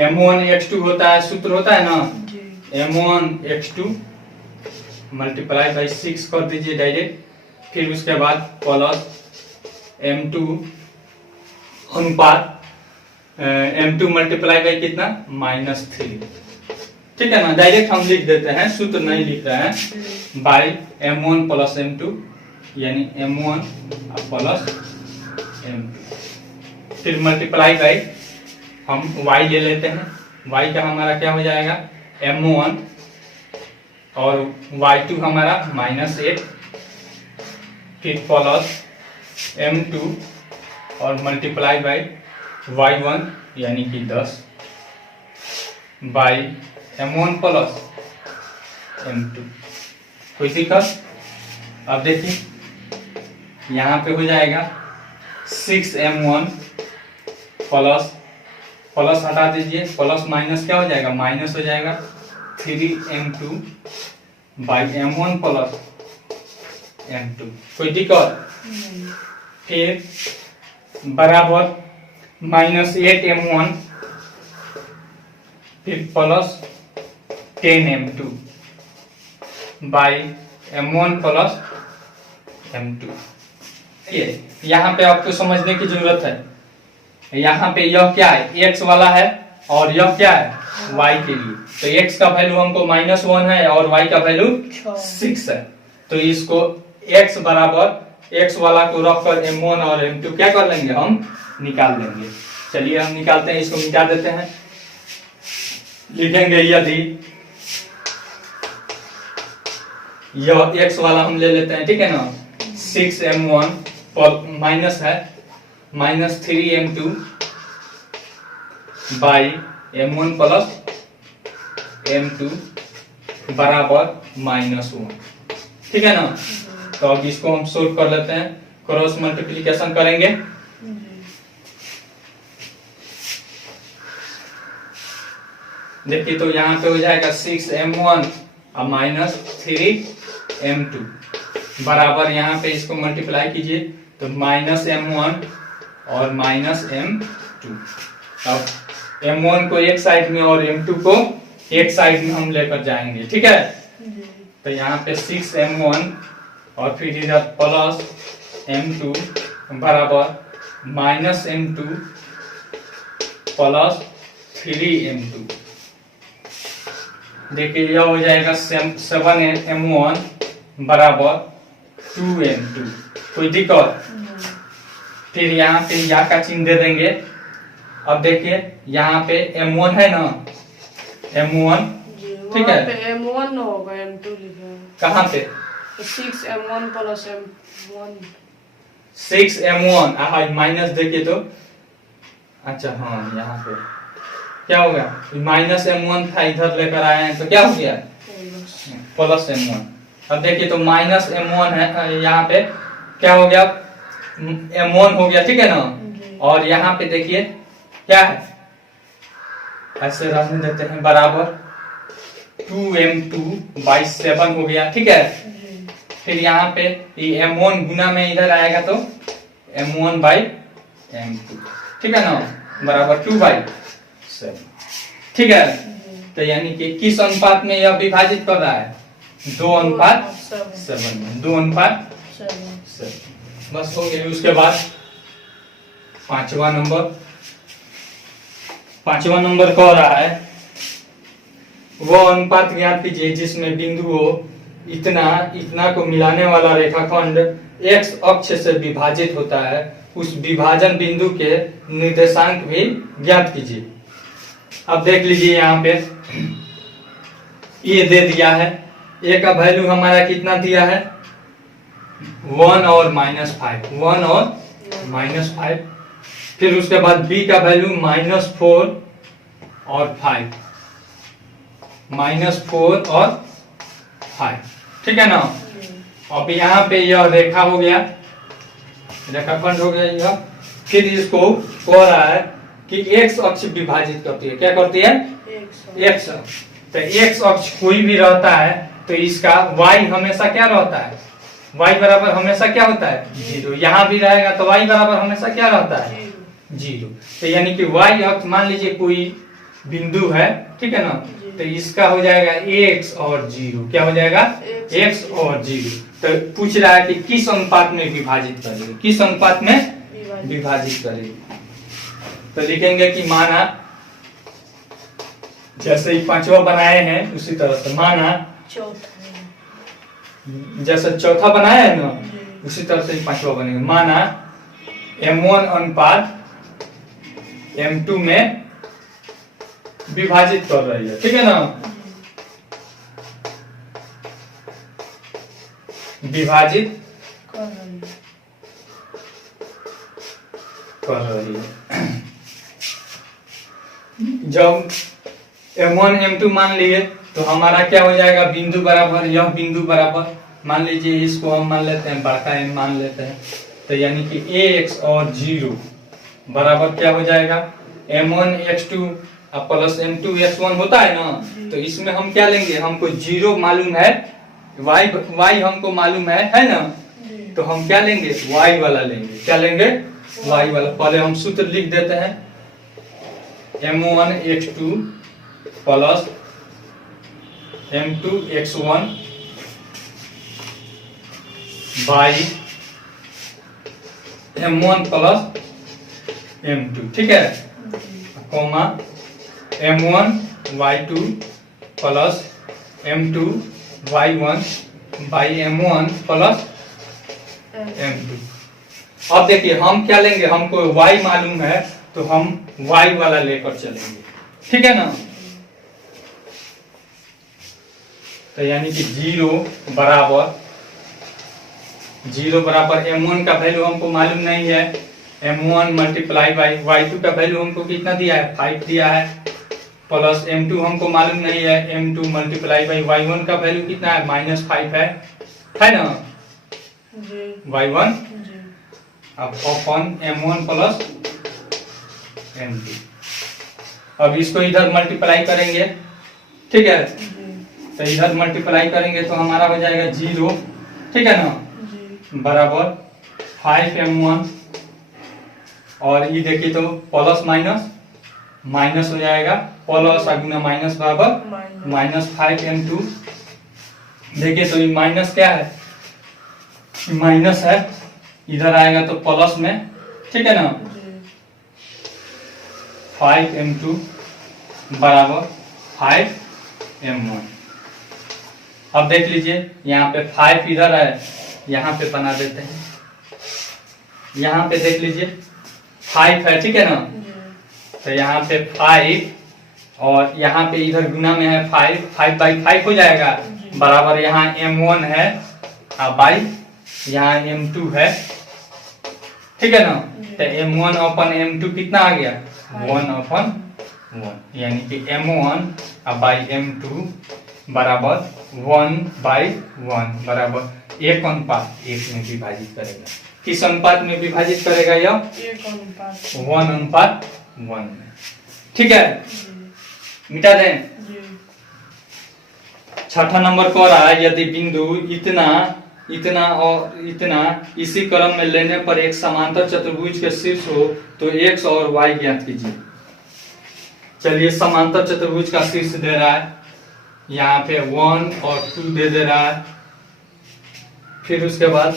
M1 x2 होता है, सूत्र होता है ना, M1 x2 मल्टीप्लाई बाई 6 कर दीजिए डायरेक्ट, फिर उसके बाद प्लस M2 अनुपात M2 मल्टीप्लाई बाई कितना -3, ठीक है ना। डायरेक्ट हम लिख देते हैं, सूत्र नहीं लिख रहे हैं, बाई M1 प्लस M2 यानी M1 प्लस M2, फिर मल्टीप्लाई बाई हम y ले लेते हैं, y का हमारा क्या हो जाएगा M1 और y2 हमारा -8, फिर प्लस M2 और मल्टीप्लाई बाई y1 यानी कि 10 बाई M1 प्लस M2। कोई दिक्कत? अब देखिए यहाँ पे हो जाएगा 6M1 प्लस हटा दीजिए, प्लस माइनस क्या हो जाएगा, माइनस हो जाएगा 3M2 by M1 plus M2। कोई दिक्कत? फिर बराबर -8M1 फिर plus 10M2 by M1 plus M2। ये यहाँ पे आपको समझने की जरूरत है। यहाँ पे यह क्या है, x वाला है और यह क्या है, y के लिए। तो x का वैल्यू हमको -1 है और y का वैल्यू 6 है। तो इसको x बराबर x वाला को रखकर M1 और M2 क्या कर लेंगे, हम निकाल लेंगे। चलिए हम निकालते हैं, इसको मिटा देते हैं। लिखेंगे यदि यह x वाला हम ले लेते हैं, ठीक है ना, 6M1 माइनस है -3M2 by M1 plus M2 बराबर -1, ठीक है ना। तो अब इसको हम सोल्व कर लेते हैं, क्रॉस मल्टीप्लिकेशन करेंगे। देखिए तो यहाँ पे हो जाएगा 6M1 और -3M2 बराबर, यहाँ पे इसको मल्टीप्लाई कीजिए तो -M1 और -M2। अब M1 को एक साइड में और M2 को एक साइड में हम लेकर जाएंगे, ठीक है। तो यहाँ पे 6M1 और फिर इधर प्लस M2 बराबर -M2 प्लस 3M2। देखिए यह हो जाएगा 7M1 बराबर 2M2। कोई दिक्कत? फिर यहाँ पे या का चिन्ह दे देंगे। अब देखिए यहाँ पे M1 है ना, M1, ठीक है, M1 होगा, M2 लिखा कहाँ पे, 6M1 plus M1, 6M1 minus देखिए तो, अच्छा हाँ यहाँ पे क्या हो गया, -M1 था, इधर लेकर आए हैं तो क्या हो गया, प्लस M1। अब देखिए तो -M1 है, यहाँ पे क्या हो गया, M1 हो गया, ठीक है ना। और यहाँ पे देखिए क्या है, ऐसे रहने देते हैं, बराबर 2M2 बाई 7 हो गया, ठीक है। फिर यहाँ पे ये M1 गुना में इधर आएगा तो M1 बाई M2, ठीक है ना, बराबर 2/7, ठीक है। तो यानी कि किस अनुपात में यह विभाजित कर रहा है, 2:7 में, 2:7। बस हो गया। उसके बाद पांचवा नंबर कह रहा है वह अनुपात ज्ञात कीजिए जिसमें बिंदुओं इतना को मिलाने वाला रेखाखंड x अक्ष से विभाजित होता है उस विभाजन बिंदु के निर्देशांक भी ज्ञात कीजिए। अब देख लीजिए यहाँ पे ए दे दिया है, ए का वैल्यू हमारा कितना दिया है 1 और -5, 1 और -5। फिर उसके बाद बी का वैल्यू -4 और 5, -4 और 5, ठीक है ना। अब यहाँ पे यह रेखा हो गया, रेखाखंड हो गया यह। फिर इसको कह रहा है कि एक्स अक्ष विभाजित करती है, क्या करती है एक्स अक्ष। तो एक्स अक्ष कोई भी रहता है तो इसका y हमेशा क्या रहता है, y बराबर हमेशा क्या होता है 0। यहाँ भी रहेगा तो y बराबर हमेशा क्या रहता है 0। तो यानी कि y अक्ष मान लीजिए कोई बिंदु है, ठीक है ना, तो इसका हो जाएगा x और 0। क्या हो जाएगा x और 0। तो पूछ रहा है कि किस अनुपात में विभाजित करेगी, किस अनुपात में विभाजित करेगी। तो लिखेंगे कि माना जैसे ही पांचवा बनाए हैं उसी तरह से माना जैसे चौथा बनाया है ना उसी तरह से ही पांचवा बनेगा। माना m1 अनुपात m2 में विभाजित कर रही है, ठीक है ना, विभाजित कर रही है। जब m1 m2 मान लिए तो हमारा क्या हो जाएगा बिंदु बराबर, यह बिंदु बराबर मान लीजिए इसको हम मान लेते हैं बड़का m मान लेते हैं। तो यानी कि ax और 0 बराबर क्या हो जाएगा m1 x2 plus m2 x1 होता है ना। तो इसमें हम क्या लेंगे, हमको 0 मालूम है, y हमको मालूम है ना, तो हम क्या लेंगे y वाला लेंगे। क्या लेंगे y वाला। पहले हम सूत्र लिख देते हैं m1 x2 plus m2 x1 by m1 plus m2, ठीक है, coma m1 y2 plus m2 y1 by m1 plus m2। अब देखिए हम क्या लेंगे, हमको y मालूम है तो हम y वाला लेकर चलेंगे, ठीक है ना। तो यानी कि 0 बराबर m1 का वैल्यू हमको मालूम नहीं है, m1 मल्टीप्लाई बाई y2 का वैल्यू हमको कितना दिया है 5 दिया है, प्लस m2 हमको मालूम नहीं है, m2 मल्टीप्लाई बाई y1 का वैल्यू कितना है -5 है ना y1। अब अपन m1 प्लस m2। अब इसको इधर मल्टीप्लाई करेंगे, ठीक है, तो इधर मल्टीप्लाई करेंगे तो हमारा हो जाएगा 0, ठीक है ना, बराबर 5m1 और ये देखिए तो प्लस माइनस हो जाएगा, प्लस गुना माइनस बराबर -5m2। देखिए तो ये माइनस क्या है, माइनस है, इधर आएगा तो प्लस में, ठीक है ना, 5m2 बराबर 5m1। अब देख लीजिए यहाँ पे 5 इधर है, यहाँ पे बना देते हैं, यहाँ पे देख लीजिए 5 है, ठीक है ना, तो यहाँ पे 5 और यहाँ पे इधर गुना में है 5 बाई 5 हो जाएगा, बराबर यहाँ m1 है और बाई यहाँ m2 है, ठीक है ना। तो m1 अपन m2 कितना आ गया 1/1, यानी कि m1 बाई m2 बराबर 1/1 बराबर 1:1 में विभाजित करेगा। किस अनुपात में विभाजित करेगा यह 1:1 में, ठीक है, मिटा दें। छठा नंबर कह रहा है यदि बिंदु इतना और इतना इसी क्रम में लेने पर एक समांतर चतुर्भुज के शीर्ष हो तो x और y ज्ञात कीजिए। चलिए समांतर चतुर्भुज का शीर्ष दे रहा है, यहाँ पे 1 और 2 दे रहा है, फिर उसके बाद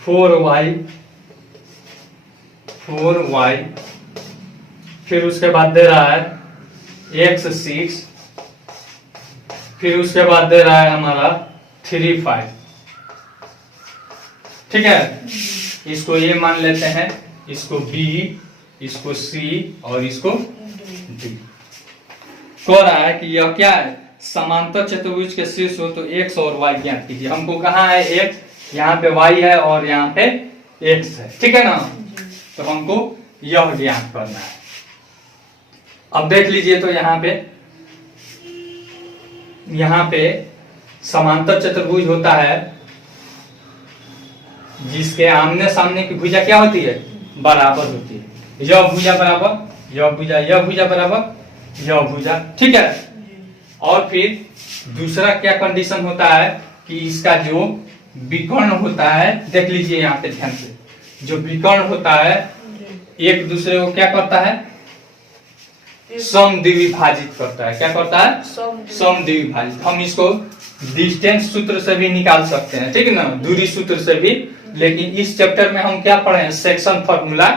4y, फिर उसके बाद दे रहा है x 6, फिर उसके बाद दे रहा है हमारा 3 5, ठीक है। इसको ये मान लेते हैं इसको बी, इसको सी और इसको डी। कह रहा है कि यह क्या है, समांतर चतुर्भुज के शीर्ष हो तो एक्स और वाई ज्ञात कीजिए। हमको कहाँ है एक्स, यहाँ पे वाई है और यहाँ पे एक्स है, ठीक है ना। तो हमको यह ज्ञात करना है। अब देख लीजिए तो यहाँ पे समांतर चतुर्भुज होता है जिसके आमने सामने की भुजा क्या होती है, बराबर होती है। यह भुजा बराबर यह भुजा, यह भुजा बराबर यह भुजा, ठीक है। और फिर दूसरा क्या कंडीशन होता है कि इसका जो विकर्ण होता है, देख लीजिए यहाँ पे ध्यान से, जो विकर्ण होता है एक दूसरे को क्या करता है, समद्विभाजित करता है। क्या करता है, समद्विभाजित। हम इसको डिस्टेंस सूत्र से भी निकाल सकते हैं, ठीक है ना, दूरी सूत्र से भी। लेकिन इस चैप्टर में हम क्या पढ़े हैं, सेक्शन फॉर्मूला,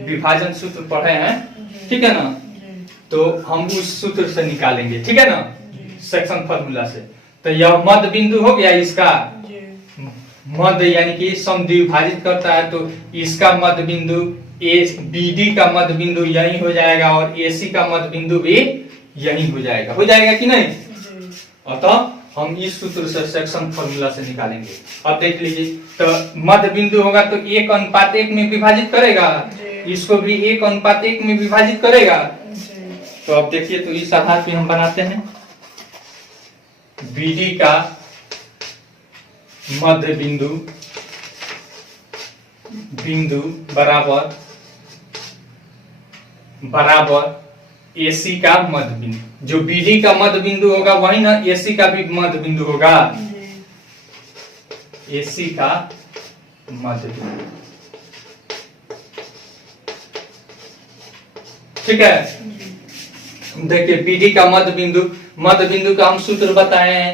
विभाजन सूत्र पढ़े हैं, ठीक है ना। तो हम उस सूत्र से निकालेंगे, ठीक है ना, सेक्शन फॉर्मूला से। तो यह मध्य बिंदु हो गया, इसका मध्य यानी कि समद्विभाजित करता है, तो इसका मध्य बिंदु BD का मध्य बिंदु यही हो जाएगा और AC का मध्य बिंदु भी यही हो जाएगा कि नहीं। अतः हम इस सूत्र से सेक्शन फॉर्मूला से निकालेंगे। अब देख लीजिए, तो मध्य बिंदु होगा तो 1:1 में विभाजित करेगा, इसको भी 1:1 में विभाजित करेगा। तो अब देखिए, तो इस आधार पे हम बनाते हैं BD का मध्य बिंदु बराबर AC का मध्य बिंदु। जो BD का मध्य बिंदु होगा वही ना AC का भी मध्य बिंदु होगा, AC का मध्य बिंदु, ठीक है। देखिए BD का मध्य बिंदु का हम सूत्र बताए हैं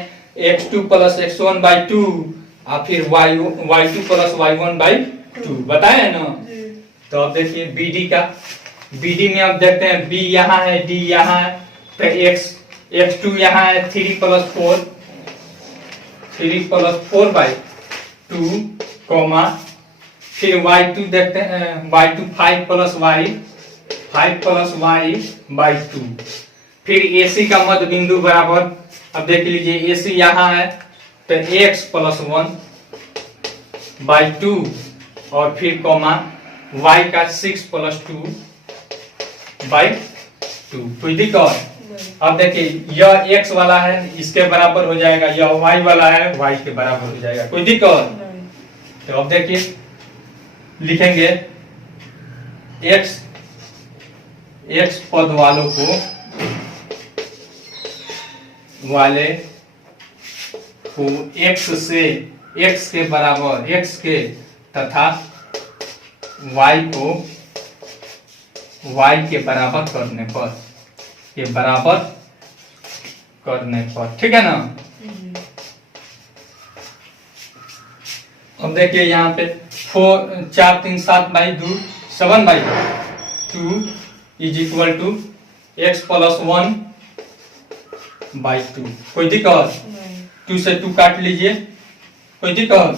x2 + x1/2 और फिर y2 + y1/2 बताए हैं ना। तो अब देखिए BD में अब देखते हैं, B यहाँ है, D यहाँ है, तो x2 यहाँ है 3 + 4/2 कॉमा, फिर y2 देखते हैं, y2 5 + y/2। फिर AC का मध्य बिंदु बराबर, अब देख लीजिए AC यहाँ है तो x + 1/2 और फिर कॉमा y का 6 + 2/2। कोई दिक्कत। अब देखिए यह x वाला है, इसके बराबर हो जाएगा, यह y वाला है, y के बराबर हो जाएगा। कोई दिक्कत। तो अब देखिए लिखेंगे x पद वाले को x के बराबर, x के तथा y को y के बराबर करने पर, ठीक है ना। अब देखिए यहाँ पे 4 3 7/2 7/2 = x + 1/2। कोई दिक्कत। 2 से 2 काट लीजिए, कोई दिक्कत।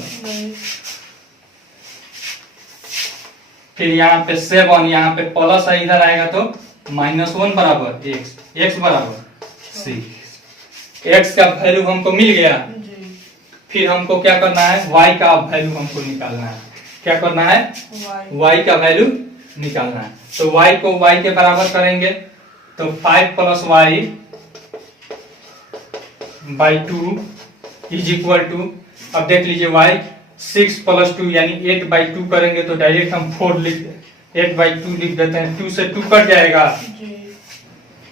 फिर यहाँ पे 7, यहाँ पे प्लस है, इधर आएगा तो -1 बराबर x बराबर 6। x का वैल्यू हमको मिल गया। फिर हमको क्या करना है, y का वैल्यू हमको निकालना है। क्या करना है, y का वैल्यू निकालना है। तो y को y के बराबर करेंगे तो 5 + y/2 = अब देख लीजिए y 6 + 2 यानी 8/2 करेंगे तो डायरेक्ट हम 8/2 लिख देते हैं। 2 से 2 कट जाएगा।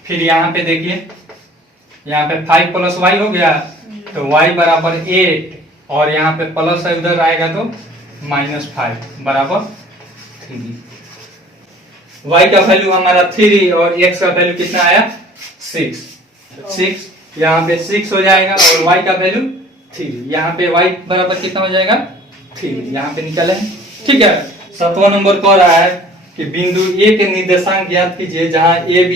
फिर यहाँ पे देखिए, यहाँ पे 5 + y हो गया तो y बराबर 8 और यहाँ पे प्लस है, उधर आएगा तो -5 बराबर 3। y का वैल्यू हमारा 3 और x का वैल्यू कितना आया 6। यहाँ पे 6 हो जाएगा और y का वैल्यू 3। यहाँ पे y बराबर कितना हो जाएगा 3, यहाँ पे निकले, ठीक है। 7वां नंबर कह रहा है कि बिंदु A के निर्देशांक ज्ञात कीजिए जहां AB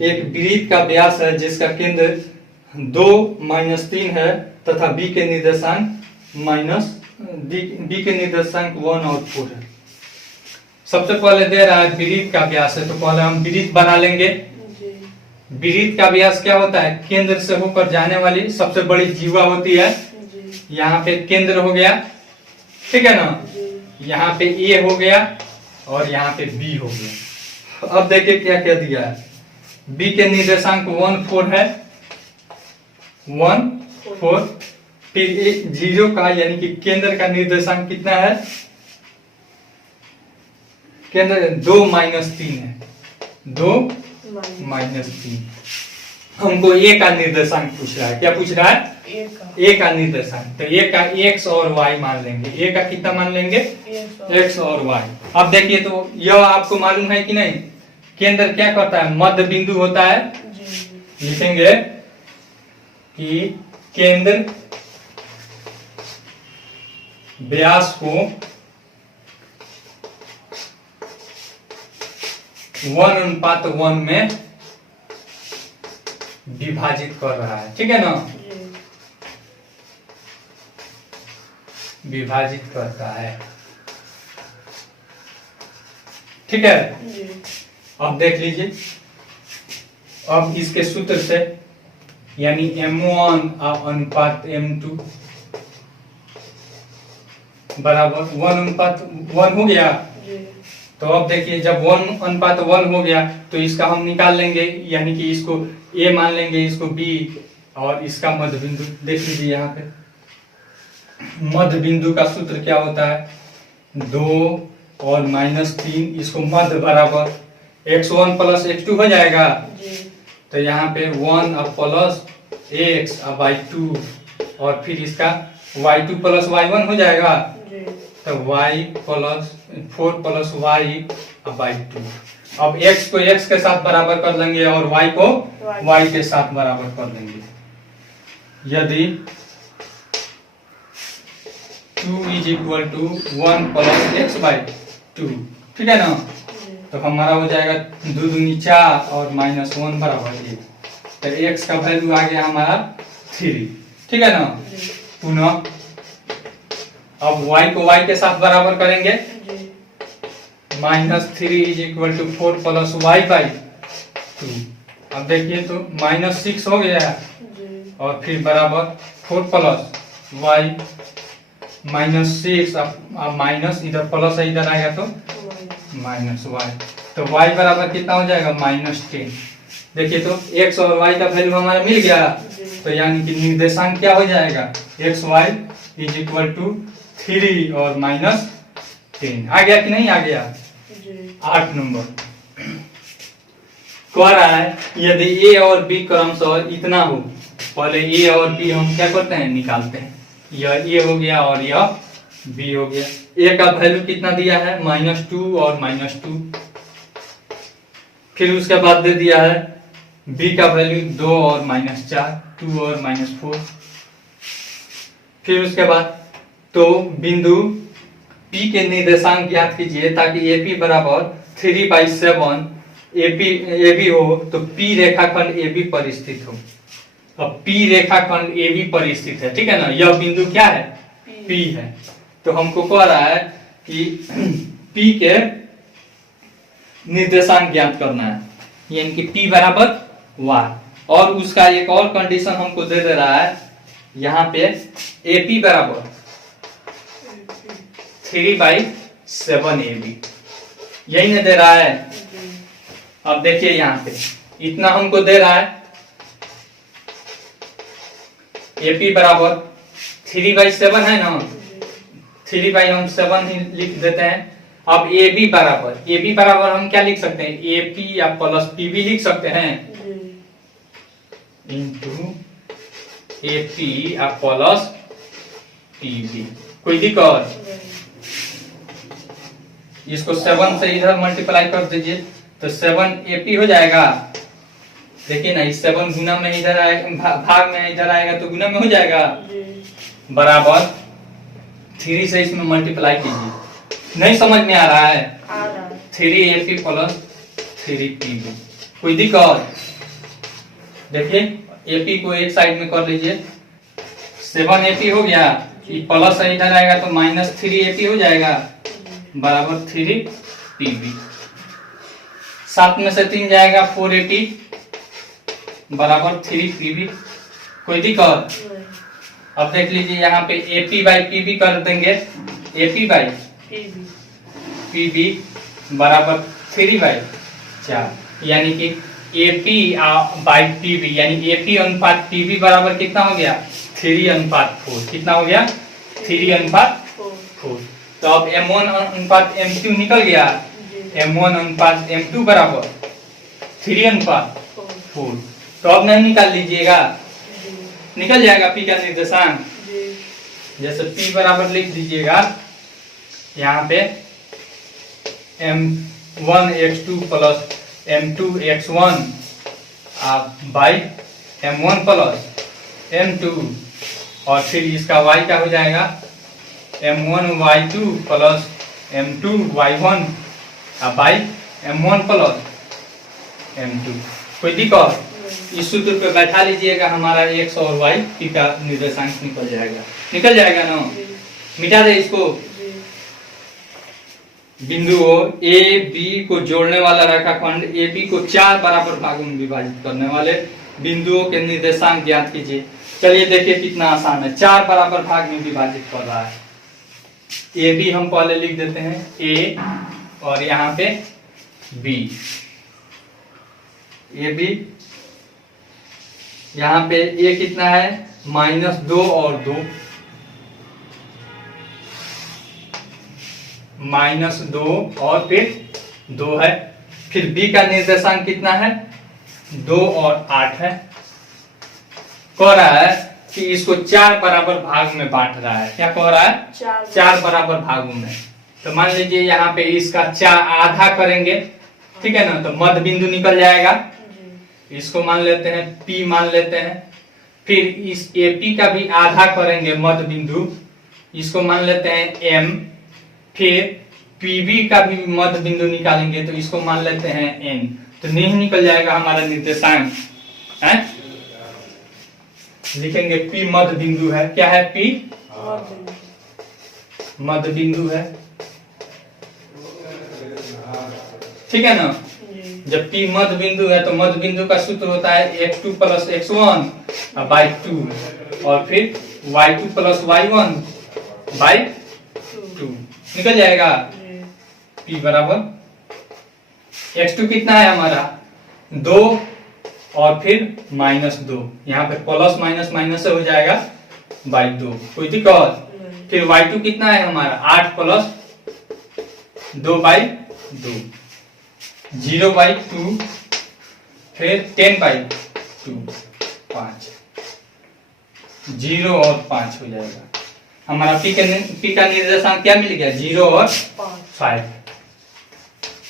एक वृत्त का व्यास है जिसका केंद्र 2 - 3 है तथा B के निर्देशांक 1 और 4 है। सबसे पहले दे रहा है वृत्त का व्यास है, तो पहले हम वृत्त बना लेंगे। जी वृत्त का व्यास क्या होता है? केंद्र से होकर जाने वाली सबसे बड़ी जीवा होती है। जी यहाँ पे केंद्र हो गया, ठीक है ना। जी यहाँ पे ए हो गया और यहाँ पे बी हो गया। अब देखिए क्या क्या दिया है। बी के निर्देशांक 1 4 है, 1 4। फिर 0 का यानी कि केंद्र का निर्देशांक कितना है? केंद्र 2 -3 है, 2 -3। हमको ए का निर्देशांक पूछ रहा है। क्या पूछ रहा है? ए का निर्देशांक। तो ए का x और y मान लेंगे। ए का कितना मान लेंगे? x और y। अब देखिए तो यह आपको मालूम है कि नहीं? केंद्र क्या करता है? मध्य बिंदु होता है। जी लिखेंगे कि केंद्र व्यास को 1:1 में विभाजित कर रहा है, ठीक है ना। जी विभाजित करता है, ठीक है। जी अब देख लीजिए, अब इसके सूत्र से यानी M1 अनुपात M2 बराबर 1:1 हो गया। जी तो अब देखिए जब 1:1 हो गया तो इसका हम निकाल लेंगे, यानी कि इसको A मान लेंगे, इसको B, और इसका मध्य बिंदु देख लीजिए। यहाँ पे मध्य बिंदु का सूत्र क्या होता है? 2 और -3, इसको मध्य बराबर x1 + x2 हो जाएगा। जी तो यहाँ पे 1 अब प्लस x अब y2, और फिर इसका y2 + y1 हो जाएगा। जी तो y + 4 + y अब y2। अब x को x के साथ बराबर कर देंगे और y को y के साथ बराबर कर देंगे। यदि 2 = 1 + x/2, ठीक है ना। तो हमारा हो जाएगा 2 दूनी 4 और -1 बराबर 1। तो x का वैल्यू आ गया हमारा 3, ठीक है ना। पुनः अब y को y के साथ बराबर करेंगे। जी -3 = 4 + y/2। अब देखिए तो -6 हो गया, जी और फिर बराबर 4 + y -6। अब माइनस इधर प्लस है, इधर आएगा तो -y। तो y बराबर कितना हो जाएगा? -10। देखिए तो x और y का वैल्यू हमारा मिल गया। तो यानी कि निर्देशांक क्या हो जाएगा? x y = 3 और -10। आ गया कि नहीं आ गया? जी 8 नंबर कह रहा है यदि a और b क्रमशः इतना हो। पहले a और b हम क्या करते हैं? निकालते हैं। यह a हो गया और यह b हो गया। a का वैल्यू कितना दिया है? -2 और -2। फिर उसके बाद दे दिया है b का वैल्यू 2 और -4, 2 और -4। फिर उसके बाद तो बिंदु P के निर्देशांक ज्ञात कीजिए ताकि AP बराबर 3/7 AB हो। तो P रेखाखंड AB पर स्थित हो। अब P रेखाखंड AB पर स्थित है, ठीक है ना। यह बिंदु क्या है? P है। तो हमको कह रहा है कि P के निर्देशांक ज्ञात करना है, यानी कि P बराबर y। और उसका एक और कंडीशन हमको दे रहा है, यहाँ पे AP बराबर 3/7 AB, यही ना दे रहा है। अब देखिए यहाँ पे इतना हमको दे रहा है। AP बराबर 3/7 है ना, 3/7 ही लिख देते हैं। अब AB बराबर हम क्या लिख सकते हैं? AP या प्लस PB लिख सकते हैं, इंटू AP या प्लस PB। कोई दिक्कत? इसको 7 से इधर मल्टीप्लाई कर दीजिए तो 7 AP हो जाएगा। देखिए ना, इस 7 गुना में इधर आएगा, भाग में इधर आएगा तो गुना में हो जाएगा, बराबर 3 से इसमें मल्टीप्लाई कीजिए। नहीं समझ में आ रहा है? 3AP plus 3PB। कोई दिक्कत? देखिए AP को एक साइड में कर लीजिए, 7AP हो गया, प्लस इधर आएगा तो -3AP हो जाएगा, बराबर 3 पीबी। 7 में से 3 जाएगा 480 बराबर 3 पीबी। कोई दिक्कत? नहीं। अब देख लीजिए यहाँ पे एपी बाई पीबी कर देंगे। AP by PB. पीबी बराबर 3/4, यानी कि एपी बाई पीबी, यानी एपी अनुपात पीबी बराबर कितना हो गया? 3:4। कितना हो गया? 3:4। तो अब M1 अनुपात M2 निकल गया। M1 अनुपात M2 बराबर 3:4। तो अब नहीं निकाल लीजिएगा, निकल जाएगा P का निर्देशांक। जैसे P बराबर लिख दीजिएगा यहाँ पे M1x2 plus M2x1 by M1 plus M2, और फिर इसका y क्या हो जाएगा? M1y2 plus M2y1 by M1 plus M2। कोई दिक्कत? इस सूत्र पे बैठा लीजिएगा, हमारा x और y P का निर्देशांक निकल जाएगा। निकल जाएगा ना? मिटा दे इसको। बिंदुओं ए बी को जोड़ने वाला रेखाखंड ए बी को 4 बराबर भागों में विभाजित करने वाले बिंदुओं के निर्देशांक ज्ञात कीजिए। चलिए देखिए कितना आसान है। 4 बराबर भाग में विभाजित कर रहा है। ए बी हम पहले लिख देते हैं ए, और यहाँ पे बी। ए बी, यहाँ पे ए कितना है? -2 और 2, -2 और फिर 2 है। फिर बी का निर्देशांक कितना है? 2 और 8 है। कह रहा है कि इसको 4 बराबर भाग में बांट रहा है। क्या कह रहा है? 4 बराबर भागों में। तो मान लीजिए यहाँ पे इसका 4 आधा करेंगे, ठीक है ना? तो मध्य बिंदु निकल जाएगा। इसको मान लेते हैं P मान लेते हैं। फिर इस AP का भी आधा करेंगे मध्य बिंदु, इसको मान लेते हैं M। फिर PB का भी मध्य बिंदु निकालेंगे, तो इसको मान लेते हैं N। तो नहीं निकल जाएगा हमारा निर्देशांक है। लिखेंगे P मध्य बिंदु है। क्या है? P मध्य बिंदु है, ठीक है ना? जब P मध्य बिंदु है तो मध्य बिंदु का सूत्र होता है x2 प्लस x1 बाई 2, और फिर y2 प्लस y1 बाई 2। निकल जाएगा P बराबर x2 कितना है हमारा? 2 और फिर -2, यहाँ पे प्लस माइनस माइनस से हो जाएगा बाई 2। कोई दिक्कत? फिर y2 कितना है हमारा? 8 प्लस 2 बाई 2, 0/2, फिर 10/2, 5, 0 और 5 हो जाएगा। हमारा P का निर्देशांक क्या मिल गया? 0 और 5।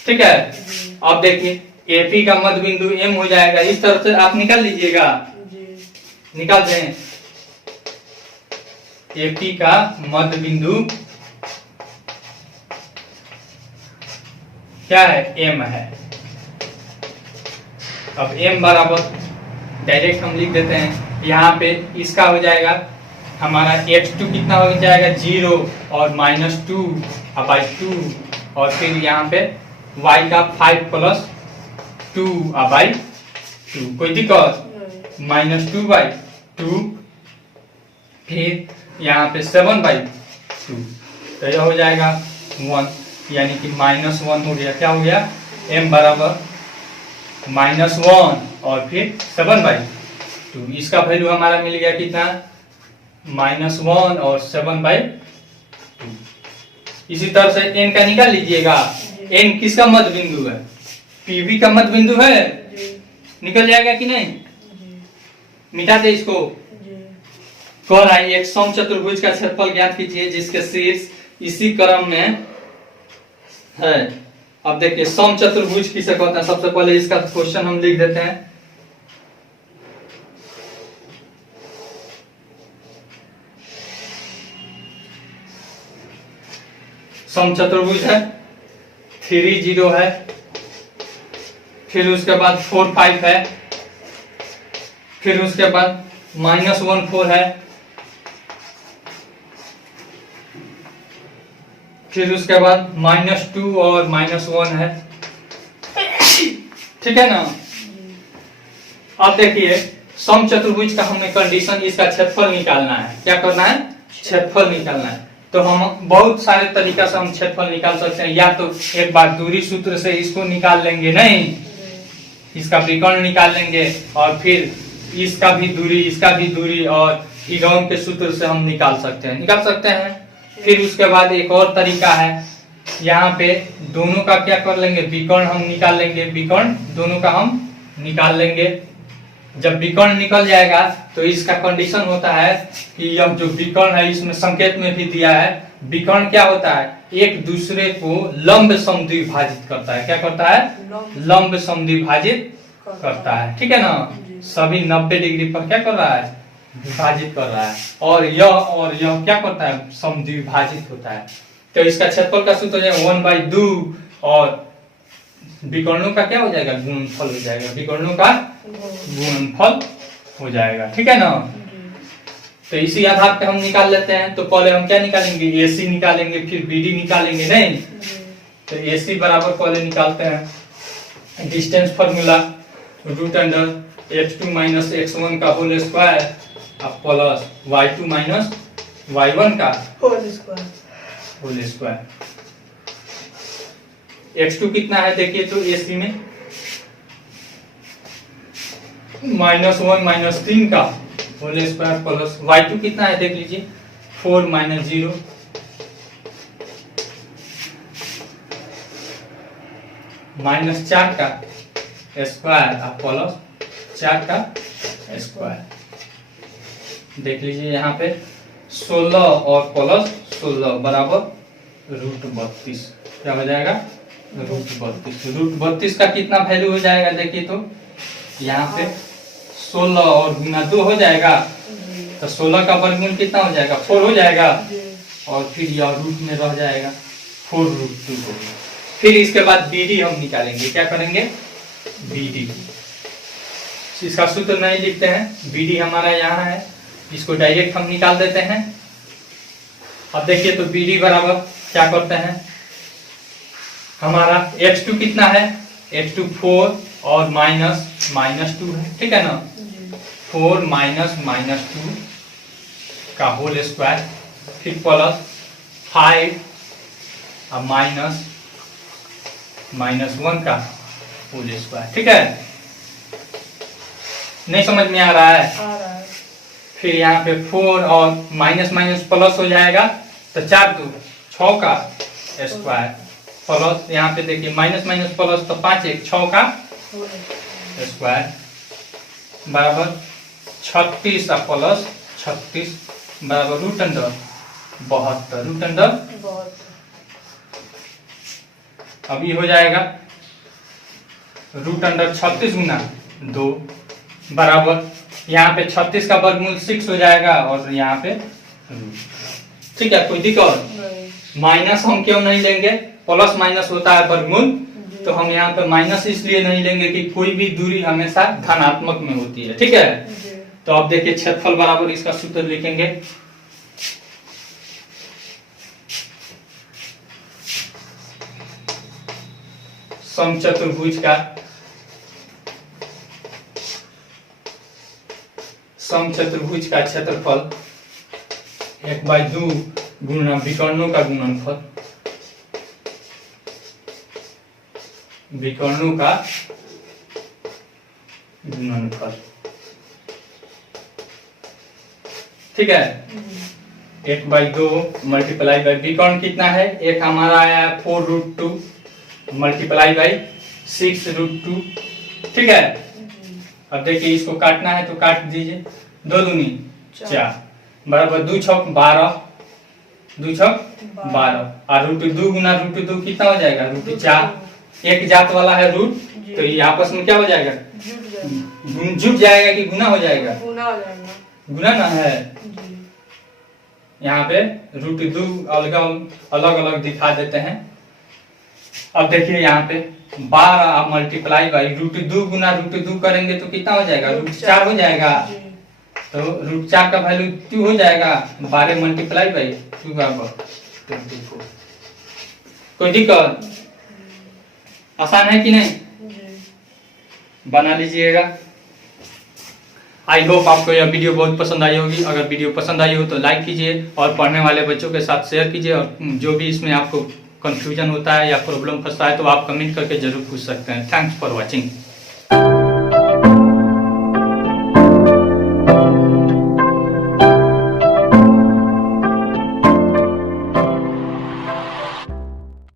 ठीक है। अब देखिए AP का मध्य बिंदु M हो जाएगा। इस तरह से आप निकाल लीजिएगा। निकाल दें। AP का मध्य बिंदु क्या है? M है। अब M बराबर डायरेक्ट हम लिख देते हैं। यहाँ पे इसका हो जाएगा हमारा x2 कितना हो जाएगा? 0 और -2/2, और फिर यहाँ पे y का 5 प्लस 2/2। कोई दिक्कत? -2/2, फिर यहाँ पे 7/2, तो यह हो जाएगा 1, यानी कि -1 हो गया। क्या हो गया? M बराबर -1 और फिर 7/2। इसका वैल्यू हमारा मिल गया कितना? -1 और 7/2। इसी तरह से N का निकाल लीजिएगा। N किसका मध्य बिंदु है? PB का मध्य बिंदु है। निकल जाएगा कि नहीं? मिटा दे इसको। कह रहा है एक समचतुर्भुज का क्षेत्रफल ज्ञात कीजिए जिसके शीर्ष इसी क्रम में है। अब देखिए समचतुर्भुज किसे कहते हैं? सबसे पहले इसका क्वेश्चन हम लिख देते हैं। समचतुर्भुज है, 3 0 है, फिर उसके बाद 4 5 है, फिर उसके बाद -1 4 है, फिर उसके बाद -2 और -1 है, ठीक है ना। अब देखिए समचतुर्भुज का हमें कंडीशन, इसका क्षेत्रफल निकालना है। क्या करना है? क्षेत्रफल निकालना है। तो हम बहुत सारे तरीका से हम क्षेत्रफल निकाल सकते हैं। या तो एक बार दूरी सूत्र से इसको निकाल लेंगे, नहीं इसका विकर्ण निकाल लेंगे, और फिर इसका भी दूरी और इगोन के सूत्र से हम निकाल सकते हैं। फिर उसके बाद एक और तरीका है, यहाँ पे दोनों का क्या कर लेंगे, विकर्ण हम निकाल लेंगे। विकर्ण दोनों का हम निकाल लेंगे। जब विकर्ण निकल जाएगा तो इसका कंडीशन होता है कि यह जो विकर्ण है, इसमें संकेत में भी दिया है, विकर्ण क्या होता है, एक दूसरे को लंब समद्विभाजित करता है। क्या करता है? लंब समद्विभाजित करता है, ठीक है ना। सभी 90 डिग्री पर क्या कर रहा है? विभाजित कर रहा है। और यह क्या करता है? समद्विभाजित होता है। तो इसका क्षेत्रफल का सूत्र हो जाएगा 1/2 और विकर्णों का क्या हो जाएगा? गुणनफल हो जाएगा। विकर्णों का गुणनफल हो जाएगा, ठीक है ना। तो इसी आधार पे हम निकाल लेते हैं। तो पहले हम क्या निकालेंगे? AC निकालेंगे, फिर BD निकालेंगे, नहीं। तो AC बराबर पहले निकालते हैं। डिस्टेंस फॉर्मूला √(x2 - x1) का whole square plus y2 - y1 का होल स्क्वायर। x2 कितना है देखिए, तो AC में -1 - 3 का होल स्क्वायर प्लस y2 कितना है देख लीजिए, 4 - 0 -4 का स्क्वायर प्लस 4 का स्क्वायर। देख लीजिए यहाँ पे 16 और प्लस 16 बराबर √32। क्या हो जाएगा? √32 का कितना वैल्यू हो जाएगा देखिए, तो यहाँ पे 16 और गुना 2 हो जाएगा, तो 16 का वर्गमूल कितना हो जाएगा? 4 हो जाएगा, और फिर यह रूट में रह जाएगा, 4√2 होगा। फिर इसके बाद BD हम निकालेंगे। क्या करेंगे? BD। इसका सूत्र नहीं लिखते हैं, BD हमारा यहाँ है, इसको डायरेक्ट हम निकाल देते हैं। अब देखिए तो BD बराबर क्या करते हैं, हमारा x2 कितना है? x2 4 और -2 है, ठीक है ना। 4 - -2 का होल स्क्वायर, फिर प्लस 5 और -1 का होल स्क्वायर, ठीक है। नहीं समझ में आ रहा है? फिर यहाँ पे 4 और माइनस प्लस हो जाएगा, तो 4 2 6 का स्क्वायर प्लस यहाँ पे देखिए माइनस प्लस, तो 5 1 6 का स्क्वायर बराबर 36 प्लस 36 बराबर √72। अब ये हो जाएगा √36 गुना 2 बराबर, यहाँ पे 36 का वर्गमूल 6 हो जाएगा, और यहाँ पे ठीक है। कोई दिक्कत? माइनस हम क्यों नहीं लेंगे? प्लस माइनस होता है वर्गमूल, तो हम यहाँ पे माइनस इसलिए नहीं लेंगे कि कोई भी दूरी हमेशा धनात्मक में होती है, ठीक है। तो अब देखिए क्षेत्रफल बराबर इसका सूत्र लिखेंगे, समचतुर्भुज का क्षेत्रफल 1/2 गुणा विकर्णों का गुणनफल, ठीक है। 1/2 मल्टीप्लाई बाई विकर्ण कितना है? एक हमारा आया है 4√2 मल्टीप्लाई बाई 6√2, ठीक है। अब देखिए इसको काटना है तो काट दीजिए, 2 दूनी 4 बराबर 2 छक 12 और √2 गुना √2 कितना हो जाएगा? √4। एक जात वाला है रूट, तो ये आपस में क्या हो जाएगा? जुट जाएगा कि गुना हो जाएगा? गुना ना है। यहाँ पे √2 अलग दिखा देते हैं। अब देखिए यहाँ पे 12 मल्टीप्लाई बाई √2 गुना √2 करेंगे तो कितना हो जाएगा? √4 हो जाएगा। तो √4 का वैल्यू 2 हो जाएगा, 12 मल्टीप्लाई बाई 2 बराबर 24। कोई दिक्कत? आसान है कि नहीं? जी। बना लीजिएगा। आई होप आपको यह वीडियो बहुत पसंद आई होगी। अगर वीडियो पसंद आई हो तो लाइक कीजिए और पढ़ने वाले बच्चों के साथ शेयर कीजिए। और जो भी इसमें आपको कंफ्यूजन होता है या प्रॉब्लम फंसता है तो आप कमेंट करके जरूर पूछ सकते हैं। Thanks for watching.